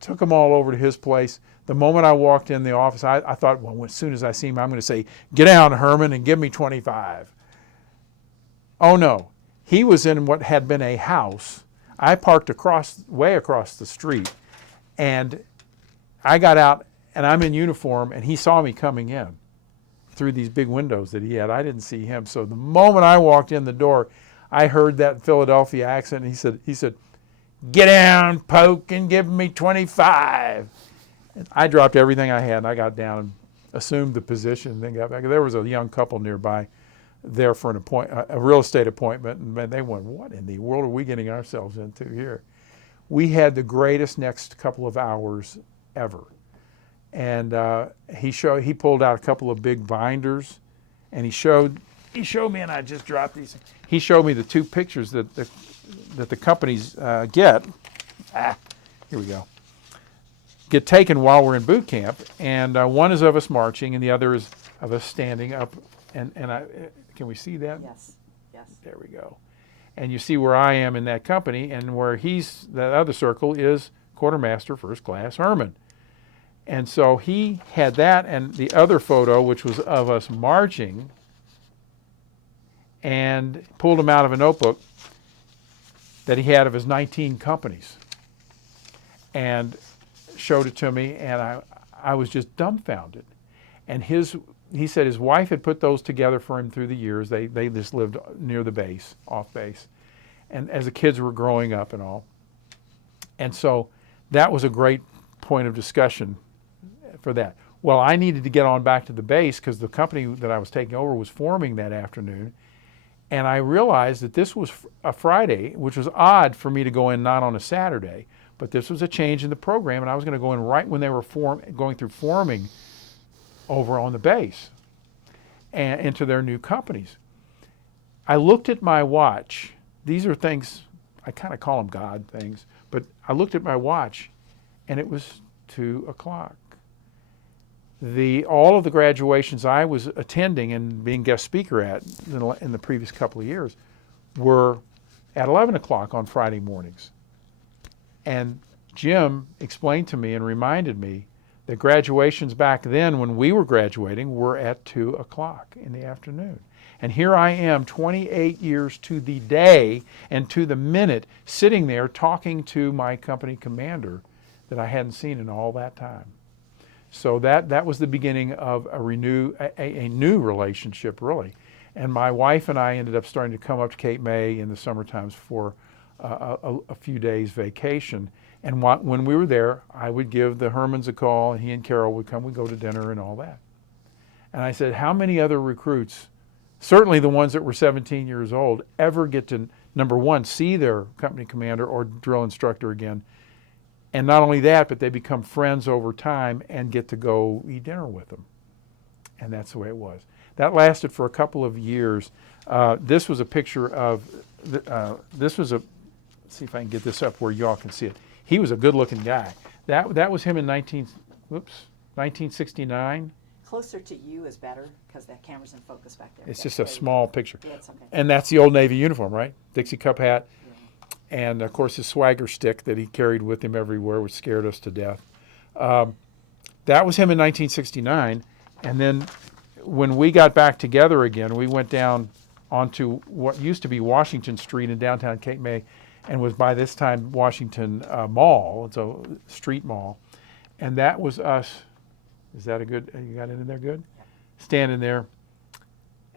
Took them all over to his place. The moment I walked in the office, I thought, well, as soon as I see him, I'm going to say, "Get down, Herman, and give me 25. Oh, no. He was in what had been a house. I parked way across the street, and I got out, and I'm in uniform, and he saw me coming in through these big windows that he had. I didn't see him. So the moment I walked in the door, I heard that Philadelphia accent, and he said, "Get down, Polk, and give me 25. And I dropped everything I had, and I got down and assumed the position, and then got back. There was a young couple nearby there for a real estate appointment, and they went, "What in the world are we getting ourselves into here?" we had the greatest next couple of hours ever. And he pulled out a couple of big binders, and he showed me, and I just dropped these. He showed me the two pictures that the companies get. Here we go. Get taken while we're in boot camp, and one is of us marching, and the other is of us standing up. And can we see that? Yes, yes. There we go. And you see where I am in that company, and where that other circle is Quartermaster First Class Herman. And so he had that, and the other photo, which was of us marching, and pulled him out of a notebook that he had of his 19 companies, and showed it to me, and I was just dumbfounded. And he said his wife had put those together for him through the years. They just lived near the base, off base, and as the kids were growing up and all. And so that was a great point of discussion for that. Well, I needed to get on back to the base because the company that I was taking over was forming that afternoon. And I realized that this was a Friday, which was odd for me to go in not on a Saturday, but this was a change in the program, and I was going to go in right when they were going through forming over on the base and into their new companies. I looked at my watch. These are things, I kind of call them God things, but I looked at my watch, and it was 2 o'clock. All of the graduations I was attending and being guest speaker at in the previous couple of years were at 11 o'clock on Friday mornings. And Jim explained to me and reminded me that graduations back then when we were graduating were at 2 o'clock in the afternoon. And here I am 28 years to the day and to the minute sitting there talking to my company commander that I hadn't seen in all that time. So that was the beginning of a new relationship, really. And my wife and I ended up starting to come up to Cape May in the summer times for a few days vacation. And when we were there, I would give the Hermans a call, and he and Carol would come. We'd go to dinner and all that. And I said, how many other recruits, certainly the ones that were 17 years old, ever get to, number one, see their company commander or drill instructor again? And not only that, but they become friends over time and get to go eat dinner with them. And that's the way it was. That lasted for a couple of years. This was a picture of, let's see if I can get this up where y'all can see it. He was a good-looking guy. That was him in 1969. Closer to you is better because that camera's in focus back there. It's just a small picture. Yeah, it's okay. And that's the old Navy uniform, right? Dixie cup hat. And, of course, his swagger stick that he carried with him everywhere, which scared us to death. That was him in 1969. And then when we got back together again, we went down onto what used to be Washington Street in downtown Cape May and was by this time Washington Mall. It's a street mall. And that was us. Is that a good, you got it in there good? Yeah. Standing there.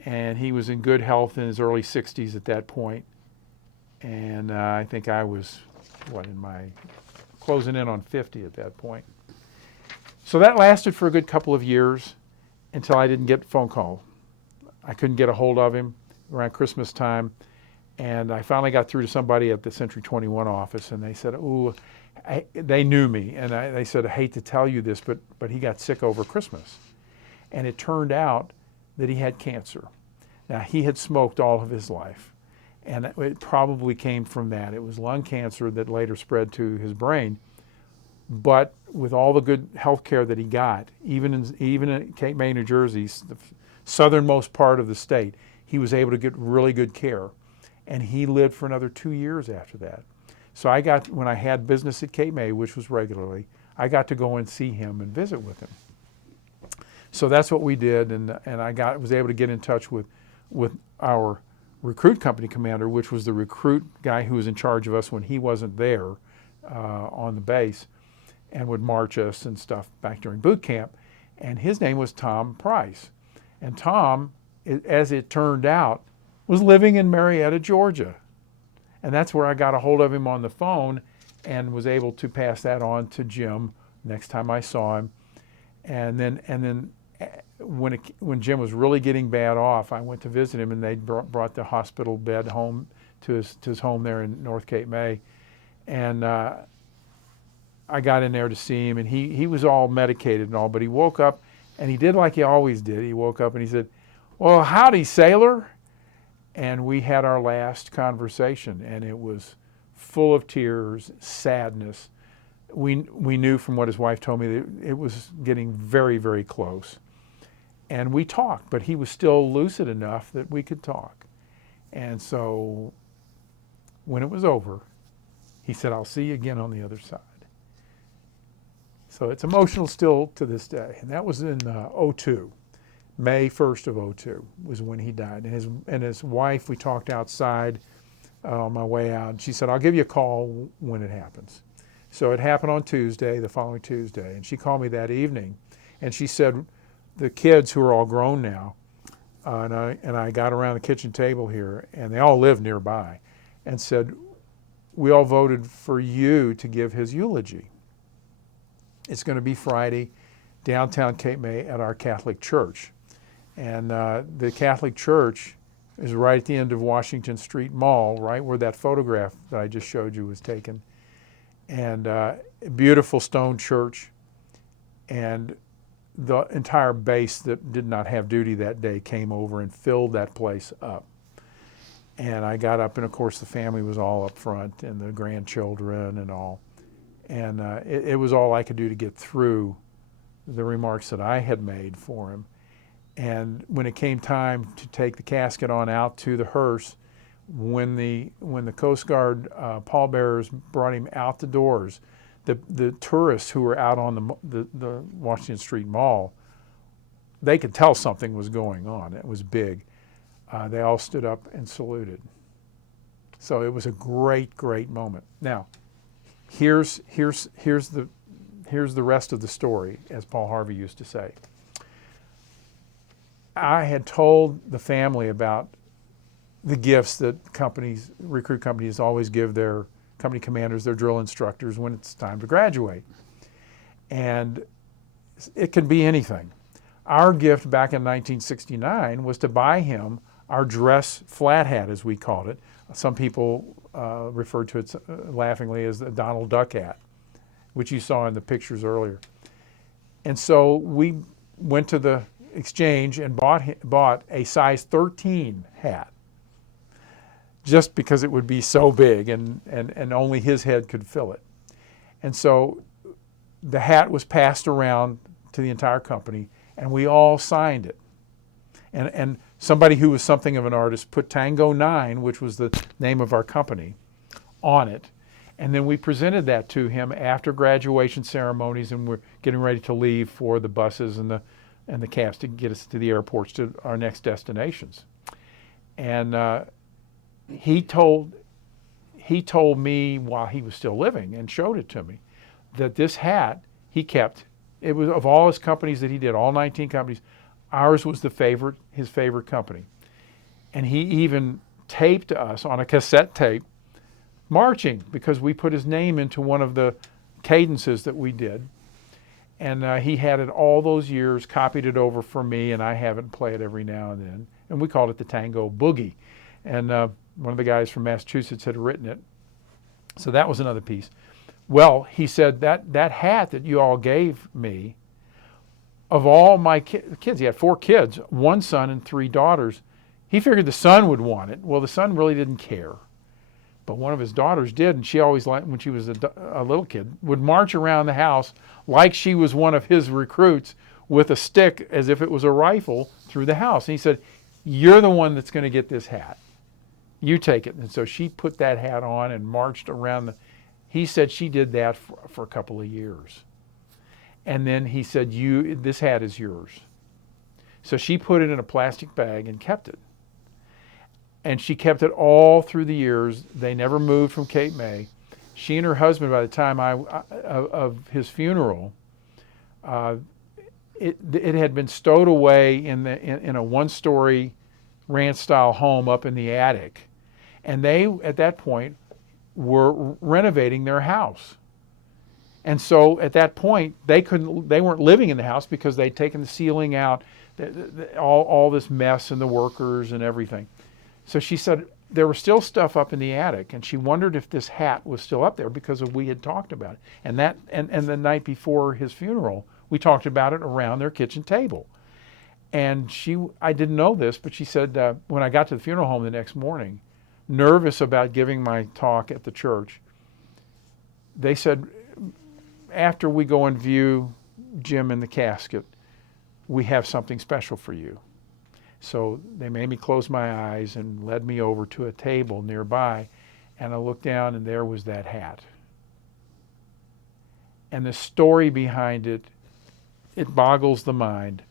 And he was in good health in his early 60s at that point. And I think I was, closing in on 50 at that point. So that lasted for a good couple of years until I didn't get a phone call. I couldn't get a hold of him around Christmas time. And I finally got through to somebody at the Century 21 office, and they said, they knew me. And they said, I hate to tell you this, but he got sick over Christmas. And it turned out that he had cancer. Now, he had smoked all of his life. And it probably came from that. It was lung cancer that later spread to his brain. But with all the good health care that he got, even in Cape May, New Jersey, the southernmost part of the state, he was able to get really good care. And he lived for another 2 years after that. So when I had business at Cape May, which was regularly, I got to go and see him and visit with him. So that's what we did, and I was able to get in touch with our recruit company commander, which was the recruit guy who was in charge of us when he wasn't there on the base, and would march us and stuff back during boot camp. And his name was Tom Price. And Tom, as it turned out, was living in Marietta, Georgia. And that's where I got a hold of him on the phone and was able to pass that on to Jim next time I saw him. And then when Jim was really getting bad off, I went to visit him, and they brought the hospital bed home to his home there in North Cape May. And I got in there to see him, and he was all medicated and all, but he woke up, and he did like he always did. He woke up and he said, "Well, howdy, sailor." And we had our last conversation, and it was full of tears, sadness. We knew from what his wife told me that it was getting very, very close. And we talked, but he was still lucid enough that we could talk. And so when it was over, he said, "I'll see you again on the other side." So it's emotional still to this day. And that was in '02. May 1st of '02 was when he died. And his wife, we talked outside on my way out. And she said, "I'll give you a call when it happens." So it happened on Tuesday, the following Tuesday. And she called me that evening. And she said, the kids who are all grown now, and I got around the kitchen table here, and they all live nearby, and said, "We all voted for you to give his eulogy. It's going to be Friday, downtown Cape May at our Catholic church." And the Catholic church is right at the end of Washington Street Mall, right where that photograph that I just showed you was taken. And a beautiful stone church. And the entire base that did not have duty that day came over and filled that place up. And I got up, and of course the family was all up front, and the grandchildren and all. And it was all I could do to get through the remarks that I had made for him. And when it came time to take the casket on out to the hearse, when the Coast Guard pallbearers brought him out the doors, the tourists who were out on the Washington Street Mall, they could tell something was going on. It was big. They all stood up and saluted. So it was a great, great moment. Now, here's the rest of the story, as Paul Harvey used to say. I had told the family about the gifts that recruit companies always give their company commanders, their drill instructors, when it's time to graduate. And it can be anything. Our gift back in 1969 was to buy him our dress flat hat, as we called it. Some people referred to it laughingly as the Donald Duck hat, which you saw in the pictures earlier. And so we went to the exchange and bought a size 13 hat, just because it would be so big and only his head could fill it. And so the hat was passed around to the entire company, and we all signed it. And somebody who was something of an artist put Tango 9, which was the name of our company, on it. And then we presented that to him after graduation ceremonies, and we're getting ready to leave for the buses and the cabs to get us to the airports to our next destinations. And he told me while he was still living, and showed it to me, that this hat he kept. It was, of all his companies that he did, all 19 companies, ours was his favorite company. And he even taped us on a cassette tape marching, because we put his name into one of the cadences that we did. And he had it all those years, copied it over for me, and I have it and play it every now and then. And we called it the Tango Boogie. And one of the guys from Massachusetts had written it. So that was another piece. Well, he said, that hat that you all gave me, of all my kids, he had 4 kids, 1 son and 3 daughters. He figured the son would want it. Well, the son really didn't care. But one of his daughters did, and she always, when she was a little kid, would march around the house like she was one of his recruits with a stick as if it was a rifle through the house. And he said, "You're the one that's going to get this hat. You take it." And so she put that hat on and marched around he said she did that for a couple of years. And then he said, this hat is yours. So she put it in a plastic bag and kept it. And she kept it all through the years. They never moved from Cape May. She and her husband, by the time of his funeral, it had been stowed away in a 1-story ranch-style home up in the attic. And they, at that point, were renovating their house. And so at that point, they weren't living in the house because they'd taken the ceiling out, all this mess and the workers and everything. So she said, there was still stuff up in the attic, and she wondered if this hat was still up there because we had talked about it. And the night before his funeral, we talked about it around their kitchen table. And I didn't know this, but she said when I got to the funeral home the next morning, nervous about giving my talk at the church, they said, after we go and view Jim in the casket, we have something special for you. So they made me close my eyes and led me over to a table nearby, and I looked down and there was that hat. And the story behind it, it boggles the mind.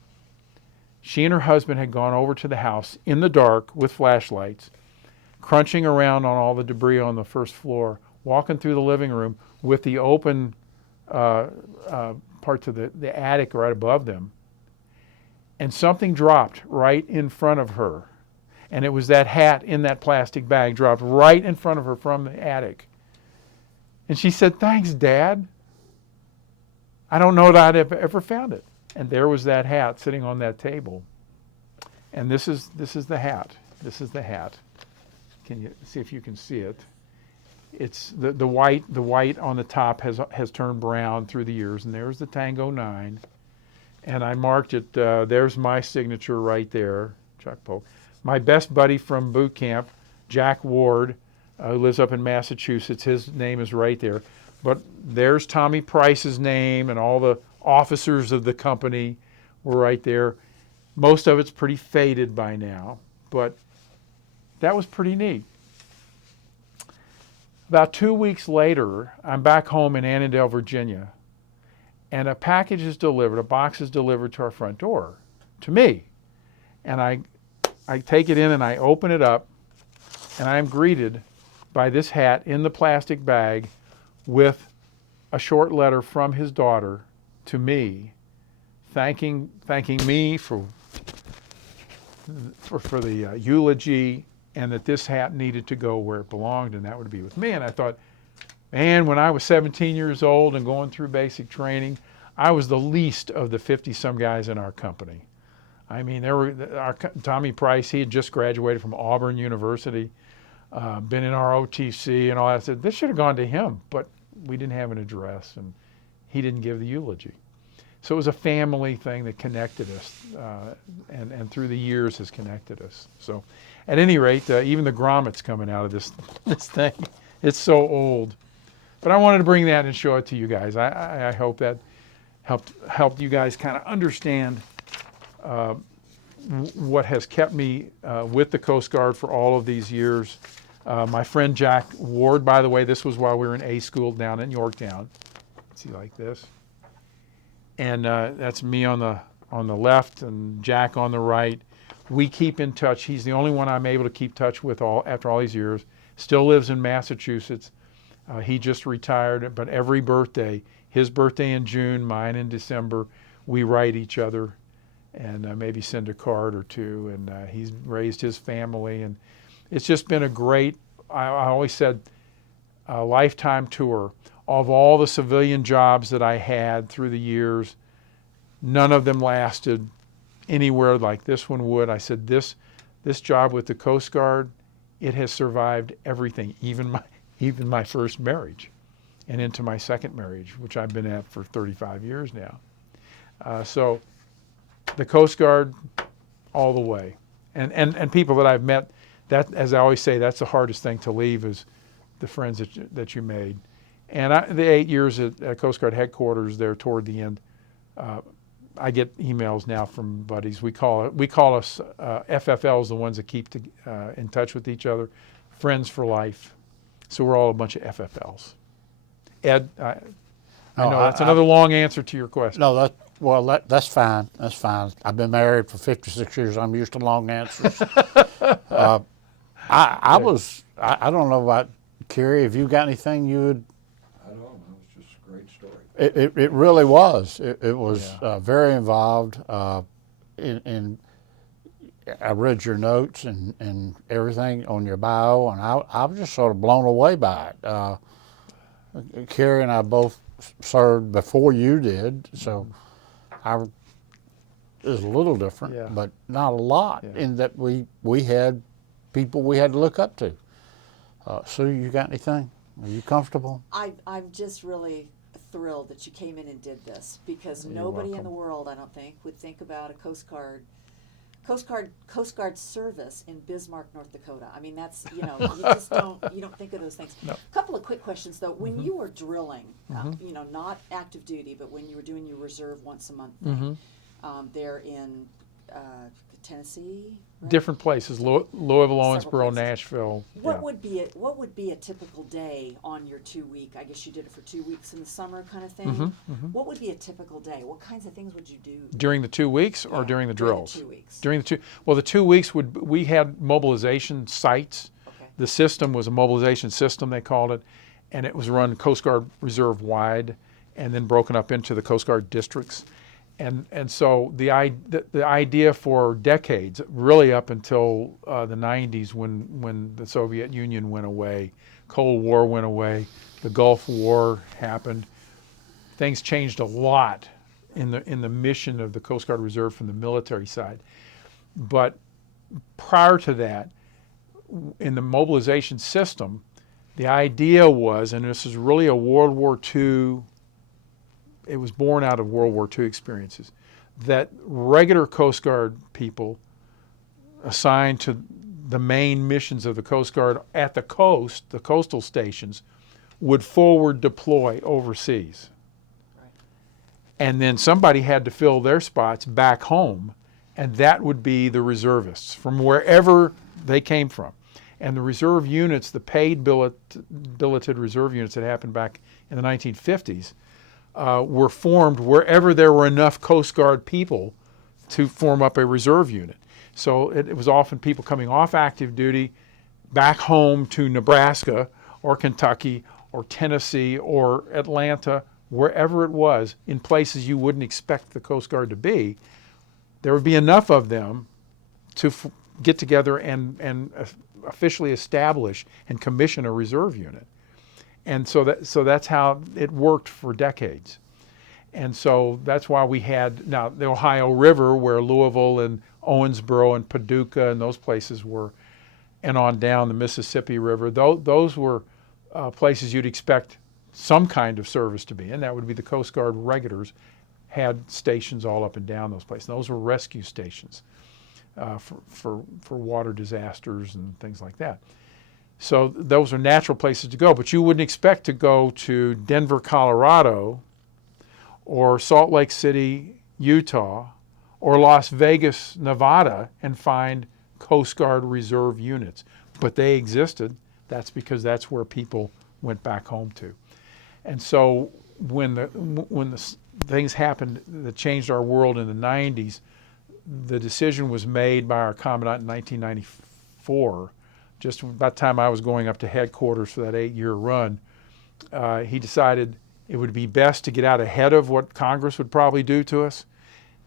She and her husband had gone over to the house in the dark with flashlights, crunching around on all the debris on the first floor, walking through the living room with the open parts of the attic right above them. And something dropped right in front of her. And it was that hat in that plastic bag dropped right in front of her from the attic. And she said, "Thanks, Dad. I don't know that I'd ever found it." And there was that hat sitting on that table. And this is the hat. This is the hat. Can you see if you can see it? It's the white on the top has turned brown through the years, and there's the Tango 9. And I marked it, there's my signature right there, Chuck Polk. My best buddy from boot camp, Jack Ward, who lives up in Massachusetts, his name is right there. But there's Tommy Price's name, and all the officers of the company were right there. Most of it's pretty faded by now, but that was pretty neat. About 2 weeks later, I'm back home in Annandale, Virginia, and a package is delivered, a box is delivered to our front door, to me. And I take it in and I open it up, and I am greeted by this hat in the plastic bag with a short letter from his daughter to me, thanking me for the eulogy, and that this hat needed to go where it belonged, and that would be with me. And I thought, man, when I was 17 years old and going through basic training, I was the least of the 50-some guys in our company. I mean, Tommy Price, he had just graduated from Auburn University, been in our OTC and all that. I said, this should have gone to him, but we didn't have an address, and he didn't give the eulogy. So it was a family thing that connected us, and through the years has connected us. So at any rate, even the grommets coming out of this thing, it's so old. But I wanted to bring that and show it to you guys. I hope that helped you guys kind of understand what has kept me with the Coast Guard for all of these years. My friend Jack Ward, by the way, this was while we were in A school down in Yorktown. See, like this. And that's me on the left and Jack on the right. We keep in touch. He's the only one I'm able to keep touch with after all these years. Still lives in Massachusetts. He just retired, but every birthday, his birthday in June, mine in December, we write each other and maybe send a card or two. And he's raised his family, and it's just been a great, I always said, a lifetime tour. Of all the civilian jobs that I had through the years, none of them lasted anywhere like this one would. I said, this job with the Coast Guard, it has survived everything, even my first marriage and into my second marriage, which I've been at for 35 years now. So the Coast Guard all the way. And people that I've met, that, as I always say, that's the hardest thing to leave, is the friends that you made. And the 8 years at Coast Guard headquarters there toward the end, I get emails now from buddies. We call us FFLs, the ones that keep in touch with each other, friends for life. So we're all a bunch of FFLs. Ed, I know that's another long answer to your question. No, that's fine. That's fine. I've been married for 56 years. I'm used to long answers. I don't know about Kerry. Have you got anything you would? I don't know. It was just a great story. It really was. It was very involved. In I read your notes and everything on your bio, and I was just sort of blown away by it. Kerry and I both served before you did, so it was a little different, but not a lot, in that we had people we had to look up to. Sue, you got anything? Are you comfortable? I'm just really thrilled that you came in and did this, because nobody in the world, I don't think, would think about a Coast Guard service in Bismarck, North Dakota. I mean, that's, you just you don't think of those things. No. A couple of quick questions though. When you were drilling, not active duty, but when you were doing your reserve once a month thing, there in Tennessee, right? Different places, Louisville, Owensboro, places. Nashville. What would be a typical day on your 2-week? I guess you did it for 2 weeks in the summer, kind of thing. What would be a typical day? What kinds of things would you do During the 2 weeks or during the drills? During the 2 weeks. During the 2 weeks we had mobilization sites. Okay. The system was a mobilization system, they called it, and it was run Coast Guard Reserve wide and then broken up into the Coast Guard districts. And so the idea for decades, really up until the 90s when the Soviet Union went away, Cold War went away, the Gulf War happened, things changed a lot in the mission of the Coast Guard Reserve from the military side. But prior to that, in the mobilization system, the idea was, and this is really a World War II, it was born out of World War II experiences, that regular Coast Guard people assigned to the main missions of the Coast Guard at the coast, the coastal stations, would forward deploy overseas. Right. And then somebody had to fill their spots back home, and that would be the reservists from wherever they came from. And the reserve units, the paid billeted reserve units that happened back in the 1950s, were formed wherever there were enough Coast Guard people to form up a reserve unit. So it was often people coming off active duty back home to Nebraska or Kentucky or Tennessee or Atlanta, wherever it was, in places you wouldn't expect the Coast Guard to be. There would be enough of them to get together and officially establish and commission a reserve unit. And so that's how it worked for decades. And so that's why we had, now the Ohio River, where Louisville and Owensboro and Paducah and those places were, and on down the Mississippi River, those were places you'd expect some kind of service to be in. That would be the Coast Guard regulars had stations all up and down those places. Those were rescue stations for water disasters and things like that. So those are natural places to go, but you wouldn't expect to go to Denver, Colorado, or Salt Lake City, Utah, or Las Vegas, Nevada, and find Coast Guard Reserve units. But they existed. That's because that's where people went back home to. And so when the things happened that changed our world in the 90s, the decision was made by our commandant in 1994. Just about the time I was going up to headquarters for that 8-year run, he decided it would be best to get out ahead of what Congress would probably do to us,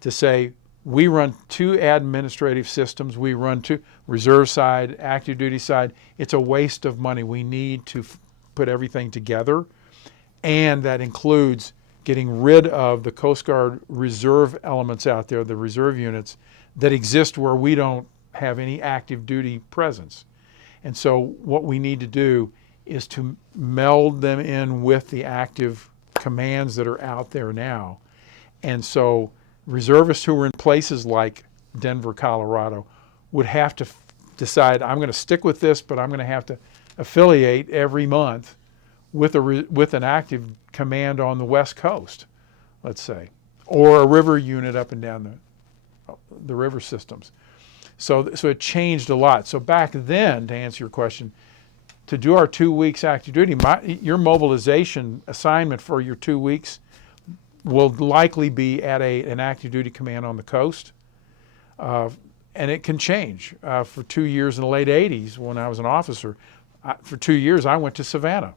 to say, we run 2 administrative systems, we run 2 reserve side, active duty side. It's a waste of money. We need to put everything together, and that includes getting rid of the Coast Guard reserve elements out there, the reserve units that exist where we don't have any active duty presence. And so what we need to do is to meld them in with the active commands that are out there now. And so reservists who are in places like Denver, Colorado, would have to decide, I'm going to stick with this, but I'm going to have to affiliate every month with an active command on the West Coast, let's say, or a river unit up and down the river systems. So it changed a lot. So back then, to answer your question, to do our 2 weeks active duty, your mobilization assignment for your 2 weeks will likely be at an active duty command on the coast. And it can change. For 2 years in the late 80s, when I was an officer, for 2 years I went to Savannah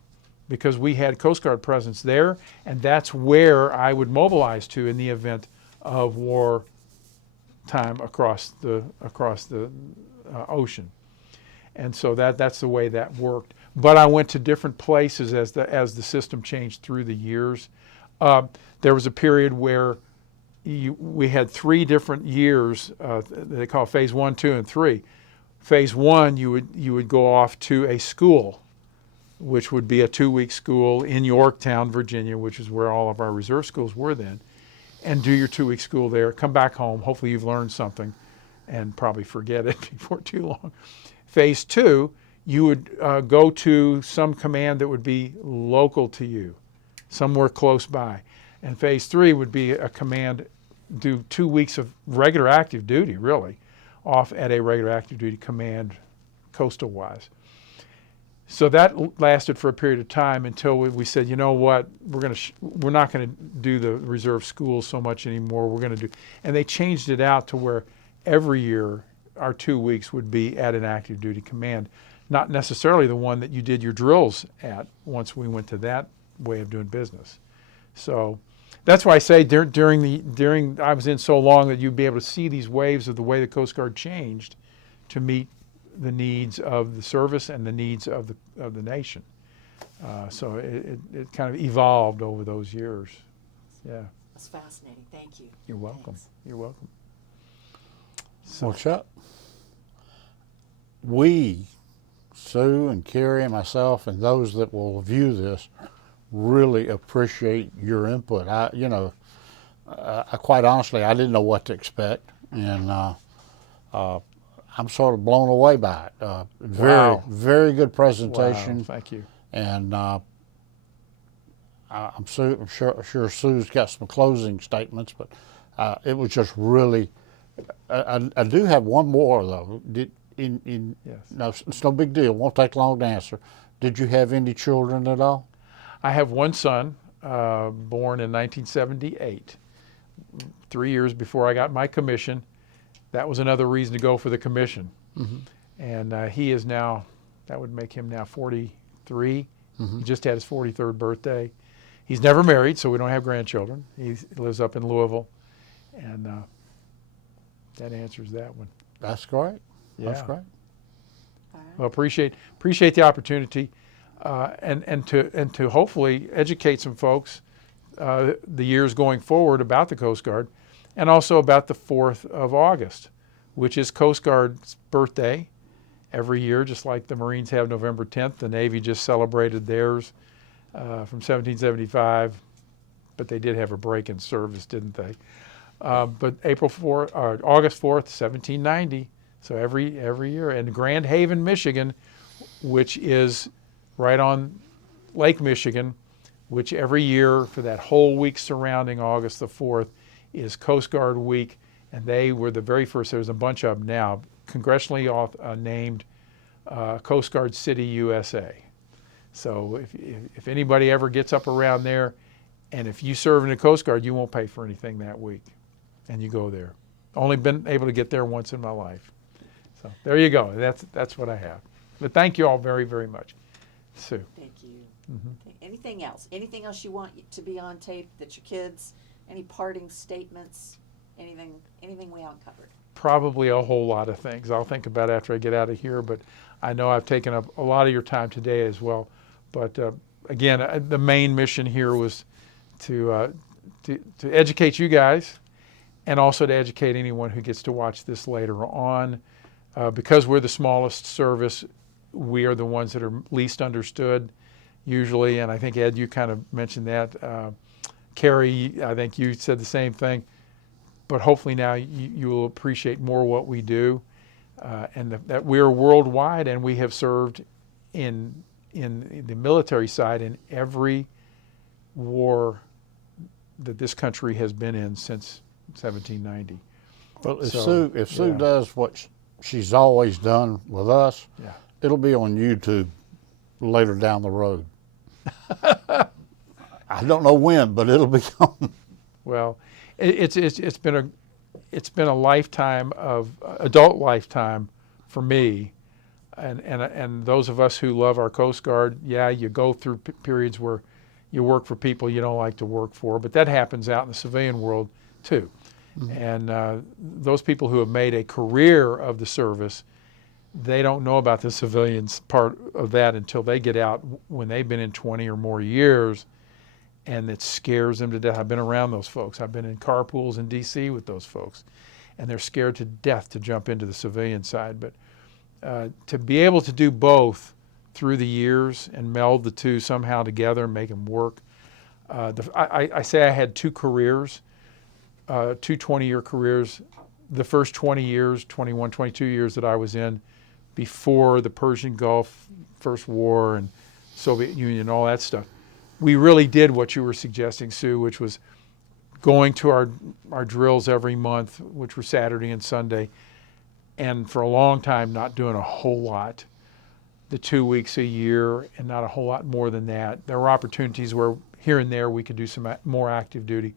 because we had Coast Guard presence there, and that's where I would mobilize to in the event of war time across the ocean. And so that's the way that worked. But I went to different places as the system changed through the years. There was a period where we had 3 different years, they call phase 1, 2, and 3. Phase 1, you would go off to a school, which would be a 2-week school in Yorktown, Virginia, which is where all of our reserve schools were then, and do your 2-week school there. Come back home. Hopefully you've learned something and probably forget it before too long. Phase 2, you would go to some command that would be local to you, somewhere close by. And Phase 3 would be a command, do 2 weeks of regular active duty, really, off at a regular active duty command coastal-wise. So that lasted for a period of time until we said, you know what, we're not going to do the reserve schools so much anymore. We're going to do, and they changed it out to where every year our 2 weeks would be at an active duty command, not necessarily the one that you did your drills at once we went to that way of doing business. So that's why I say during I was in so long that you'd be able to see these waves of the way the Coast Guard changed to meet the needs of the service and the needs of the nation. So it kind of evolved over those years. Yeah. That's fascinating. Thank you. You're welcome. Thanks. You're welcome. So, Well, Chuck, we, Sue and Carrie and myself and those that will view this, really appreciate your input. I quite honestly, I didn't know what to expect, and I'm sort of blown away by it. Wow. Very good presentation. wow, thank you. And I'm sure Sue's got some closing statements, but it was just really. I do have one more though. Yes. No, it's no big deal. Won't take long to answer. Did you have any children at all? I have one son, born in 1978, 3 years before I got my commission. That was another reason to go for the commission. Mm-hmm. And he is now, that would make him now 43. Mm-hmm. He just had his 43rd birthday. He's never married, so we don't have grandchildren. He lives up in Louisville. And that answers that one. That's great. Yeah. That's great. All right. Well, appreciate the opportunity, and to hopefully educate some folks the years going forward about the Coast Guard, and also about the 4th of August, which is Coast Guard's birthday every year, just like the Marines have November 10th. The Navy just celebrated theirs from 1775, but they did have a break in service, didn't they? But August 4th, 1790. So every year, and Grand Haven, Michigan, which is right on Lake Michigan, which every year for that whole week surrounding August the 4th is Coast Guard Week, and they were the very first. There's a bunch of them now, congressionally named Coast Guard City, USA. So if anybody ever gets up around there, and if you serve in the Coast Guard, you won't pay for anything that week, and you go there. Only been able to get there once in my life. So there you go. That's what I have. But thank you all very, very much. Sue. Thank you. Mm-hmm. Anything else? Anything else you want to be on tape that your kids? Any parting statements? Anything we haven't covered? Probably a whole lot of things. I'll think about it after I get out of here, but I know I've taken up a lot of your time today as well. But again, the main mission here was to educate you guys, and also to educate anyone who gets to watch this later on. Because we're the smallest service, we are the ones that are least understood usually, and I think, Ed, you kind of mentioned that. Carrie, I think you said the same thing, but hopefully now you will appreciate more what we do, and that we're worldwide, and we have served in the military side in every war that this country has been in since 1790. Well, if So, Sue yeah. does what she's always done with us, Yeah. it'll be on YouTube later down the road. I don't know when, but it'll be on. Well, it's been a lifetime of adult lifetime for me, and those of us who love our Coast Guard. Yeah, you go through periods where you work for people you don't like to work for, but that happens out in the civilian world too. Mm-hmm. And those people who have made a career of the service, they don't know about the civilians part of that until they get out when they've been in 20 or more years, and it scares them to death. I've been around those folks. I've been in carpools in D.C. with those folks, and they're scared to death to jump into the civilian side. But to be able to do both through the years and meld the two somehow together and make them work. I say I had two careers, two 20-year careers. The first 20 years, 21, 22 years that I was in before the Persian Gulf, First War, and Soviet Union, all that stuff, we really did what you were suggesting, Sue, which was going to our drills every month, which were Saturday and Sunday, and for a long time not doing a whole lot, the 2 weeks a year, and not a whole lot more than that. There were opportunities where here and there we could do some more active duty.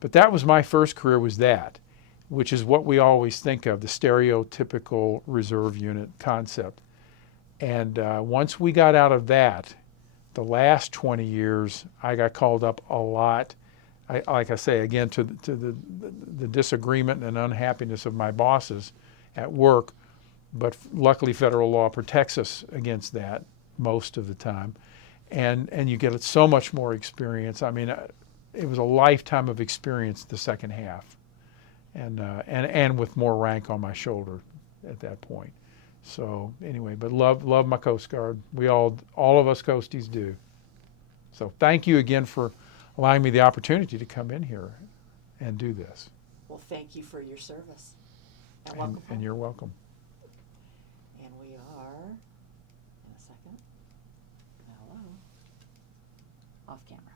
But that was my first career, was that, which is what we always think of, the stereotypical reserve unit concept. And once we got out of that, the last 20 years, I got called up a lot. Like I say, again, to the disagreement and unhappiness of my bosses at work, but luckily federal law protects us against that most of the time. And you get so much more experience. I mean, it was a lifetime of experience the second half, and with more rank on my shoulder at that point. So anyway, but love my Coast Guard. We all of us Coasties do. So thank you again for allowing me the opportunity to come in here and do this. Well, thank you for your service. And welcome And home. you're welcome. And we are, in a second, hello, off camera.